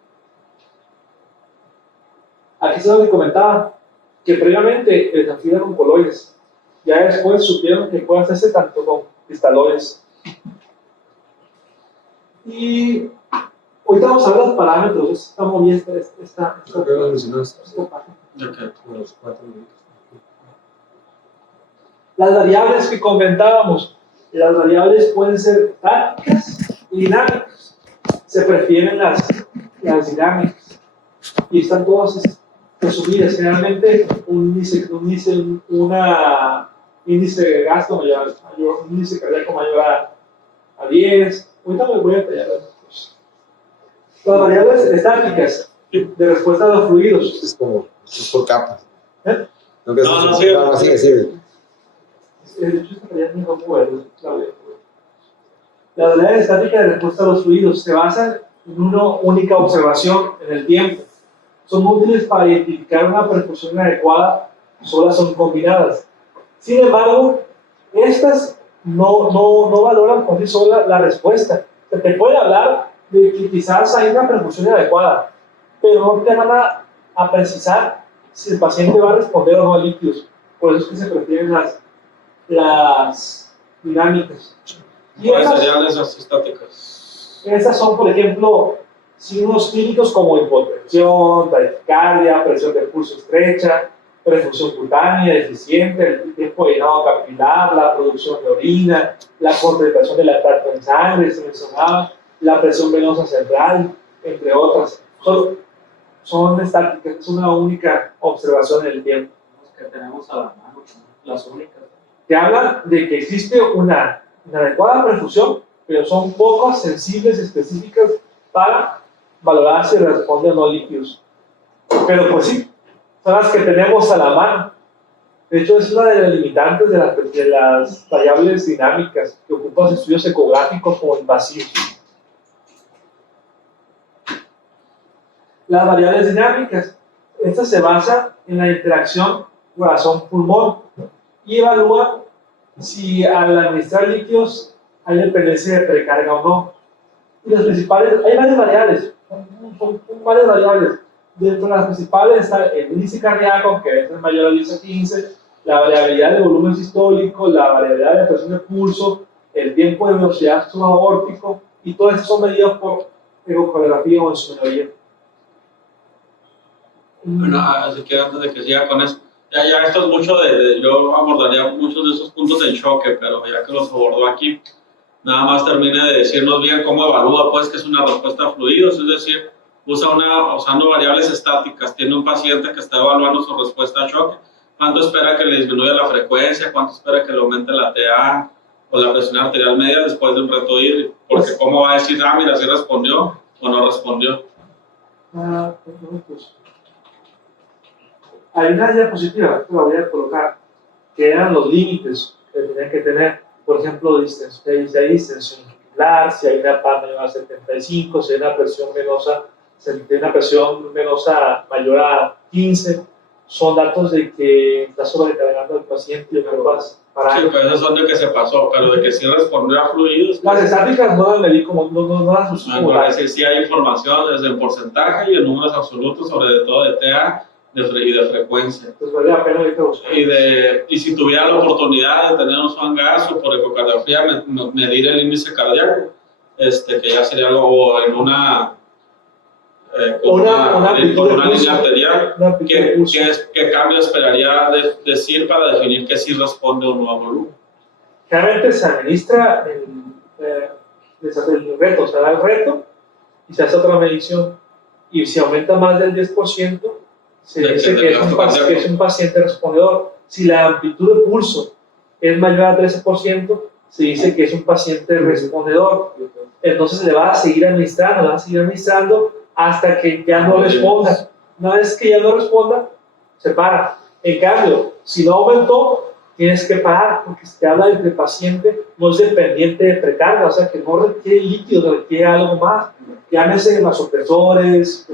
Aquí se nos comentaba que previamente el desafío era con coloides. Ya después supieron que puede hacerse tanto con cristaloides. Y ahorita vamos a ver los parámetros. Estamos bien esta parte. Las variables que comentábamos, las variables pueden ser tácticas y dinámicas. Se prefieren las dinámicas. Y están todas resumidas. Generalmente un índice de gasto mayor, un índice cardíaco mayor a 10. Ahorita me voy a detallar las variables estáticas de respuesta a los fluidos. Es como, es por capas. ¿Eh? Sí. De hecho, esta variable no puedo ver. Las variables estáticas de respuesta a los fluidos se basan en una única observación en el tiempo. Son útiles para identificar una perfusión adecuada, solas son combinadas. Sin embargo, estas no valoran por sí sola la respuesta. Se te puede hablar de que quizás hay una perfusión adecuada, pero no te van a precisar si el paciente va a responder o no a líquidos. Por eso es que se prefieren las dinámicas. ¿Cuáles serían esas estáticas? Estas son, por ejemplo, signos clínicos como hipotensión, taquicardia, presión de pulso estrecha, perfusión cutánea deficiente, el tiempo de llenado capilar, la producción de orina, la concentración de lactato en sangre, se mencionaba, la presión venosa central, entre otras. Son estáticas, es una única observación en el tiempo. Que tenemos a la mano, las únicas. Te habla de que existe una adecuada perfusión, pero son pocas, sensibles, específicas para valorar si responde o no líquidos. Pero pues sí, son las que tenemos a la mano. De hecho, es una de las limitantes de las variables dinámicas que ocupan estudios ecográficos como invasivos. Las variables dinámicas, estas se basan en la interacción corazón-pulmón y evalúan si al administrar líquidos hay dependencia de precarga o no. Y las principales, hay varias variables, son varias variables. Dentro de las principales está el índice cardíaco, que es el mayor a 10 a 15, la variabilidad del volumen sistólico, la variabilidad de la presión de pulso, el tiempo de velocidad subaórtico, y todas estas son medidas por ecocardiografía o en su mayoría. Bueno, así que antes de que siga con eso, ya esto es mucho yo abordaría muchos de esos puntos del choque, pero ya que los abordó aquí, nada más termine de decirnos bien cómo evalúa pues que es una respuesta a fluidos, es decir, usando variables estáticas, tiene un paciente que está evaluando su respuesta a choque, cuánto espera que le disminuya la frecuencia, cuánto espera que le aumente la TA o la presión arterial media después de un reto hídrico, porque cómo va a decir, mira, si respondió o no respondió. Pues. Hay una diapositiva que la voy a colocar, que eran los límites que tenían que tener, por ejemplo, si hay distensión auricular, si hay una PAR mayor a 75, si hay una presión venosa mayor a 15, son datos de que está sobrecargando al paciente y para sí, pero esos son de que se pasó, pero de que sí respondió a fluidos. Las estáticas no las medí como, no las usé como tal. Sí, sí hay información desde el porcentaje y en números absolutos, sobre todo de TA y de frecuencia. Pues vale la pena ahorita buscar. Y si tuviera la oportunidad de tener un swan gas o por ecocardiografía medir el índice cardíaco, que ya sería algo, o en una línea arterial, ¿qué cambio esperaría decir para definir que sí responde o no a volumen? Generalmente se administra el reto, se da el reto y se hace otra medición, y si aumenta más del 10%, se dice que es un paciente respondedor. Si la amplitud de pulso es mayor al 13%, se dice que es un paciente respondedor. Entonces le va a seguir administrando hasta que ya no responda. Una vez que ya no responda, se para. En cambio, si no aumentó, tienes que parar, porque se te habla de que el paciente no es dependiente de precarga, o sea que no requiere líquido, requiere algo más. Llámese vasopresores,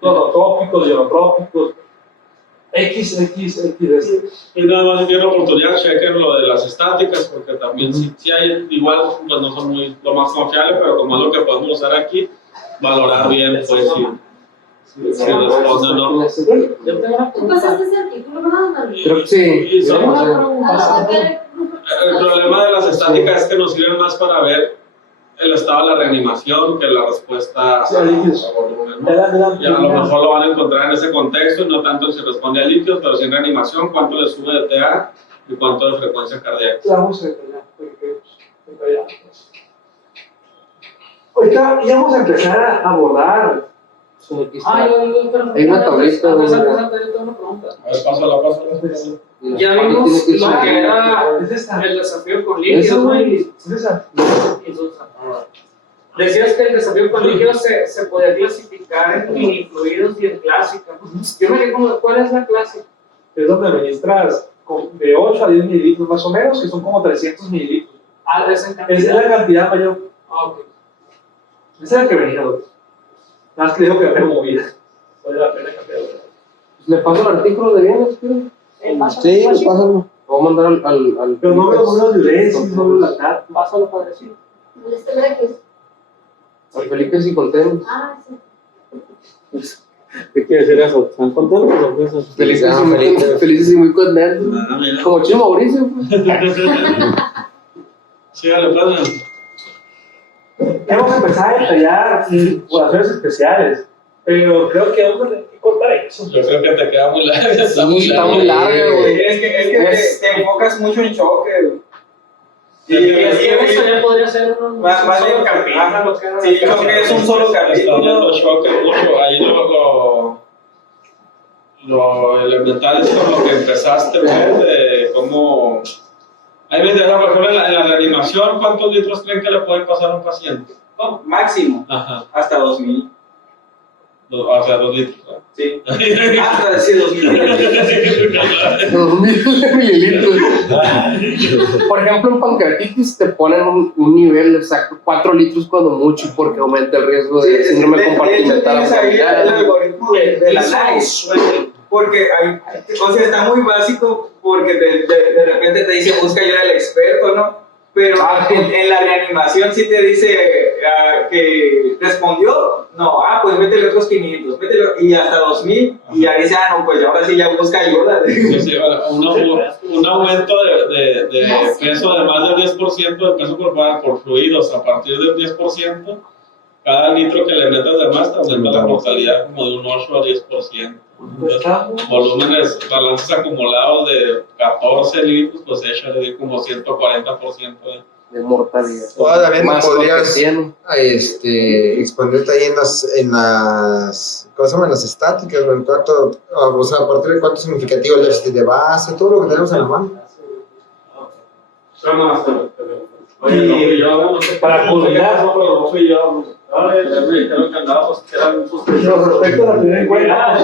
clorotrópicos, ionotrópicos, Y nada más si tienen oportunidad, chequen lo de las estáticas, porque también si hay, igual pues no son muy lo más confiables, pero como es lo que podemos usar aquí, valorar bien pues si responde o no. Yo tengo una ¿Tú pasaste ese artículo, verdad, Manuel? Creo que sí. Y son- ¿Qué el problema de las estáticas es que nos sirven más para ver el estado de la reanimación que la respuesta Sí, a líquidos. a volumen, ¿no? Y a lo mejor lo van a encontrar en ese contexto y no tanto si responde a líquidos, pero sí en reanimación, cuánto le sube de TA y cuánto de frecuencia cardíaca. Vamos a detallar, porque detallamos. Ahorita íbamos a empezar a abordar. Hay una tablita. Yo tengo una pregunta. A ver, pásala. Ya vimos lo que era Es esta. el desafío con líquidos, ¿no? Y Es esa. Susan. Decías que el desafío con líquidos se podía clasificar en mini fluidos y en clásica, ¿no? Yo me digo, ¿cuál es la clásica? Es donde administras de 8 a 10 mililitros más o menos, que son como 300 mililitros. Ah, es en Esa cantidad. es la cantidad mayor. Ah, ok. Esa es la que venía, doctor. Nada más que dijo que me movía. Vale la pena cambiar. ¿Le paso el artículo de bienes? ¿Qué? Sí, pues pásalo. Voy a mandar al Pero no me lo pongo de Ulises, no me la carta. Pásalo, padrecito. al Felipe y Contén. Ah, sí. ¿Qué quiere decir eso? ¿Están contentos o qué es eso? Felices y muy contentos. Ah, mira. Como Chino Mauricio. Pues. Sí, dale, pásala. Vamos a empezar a detallar poblaciones especiales, pero creo que vamos a tener que cortar eso. Yo creo que te queda muy larga. Está muy larga, güey. Es que te enfocas mucho en choque, güey. Sí, Eso ya podría ser un Más solo bien, capítulo. ajá, sí, choque es un solo Está capítulo. viendo choque mucho. Ahí lo elemental es con lo que empezaste, ¿ves? De cómo. Ahí me interesa, por ejemplo, en la reanimación, ¿cuántos litros creen que le pueden pasar a un paciente? Máximo, Ajá. hasta 2000. O sea, 2 litros. ¿no? Sí. Hasta decir 2000. 2000 mililitros. Por ejemplo, en pancreatitis te ponen un nivel exacto, 4 litros cuando mucho, porque aumenta el riesgo de síndrome compartimental. Tienes ahí el algoritmo de la NICE. Porque o sea, está muy básico porque de repente te dice busca ayuda al experto, ¿no? Pero en la reanimación sí te dice que respondió, no, pues métele otros 500, métele, y hasta 2000, y ahí dice, no, pues ahora sí ya busca ayuda. Sí, un aumento de peso de más del 10% de peso corporal por fluidos a partir del 10%, cada litro que le metas de más te aumenta la mortalidad como de un 8 a 10%. Entonces, volúmenes, balances acumulados de 14 litros, pues échale como 140% De mortalidad. Todavía no Más podrías tiene. exponerte ahí en las ¿cómo se llaman? Las estáticas, o en cuánto, o sea, a partir de cuánto significativo el déficit de base, todo lo que tenemos en la mano. Y para coordinar, no fui yo. Me dijeron que andábamos, que eran sus. Respecto a la primera encuesta.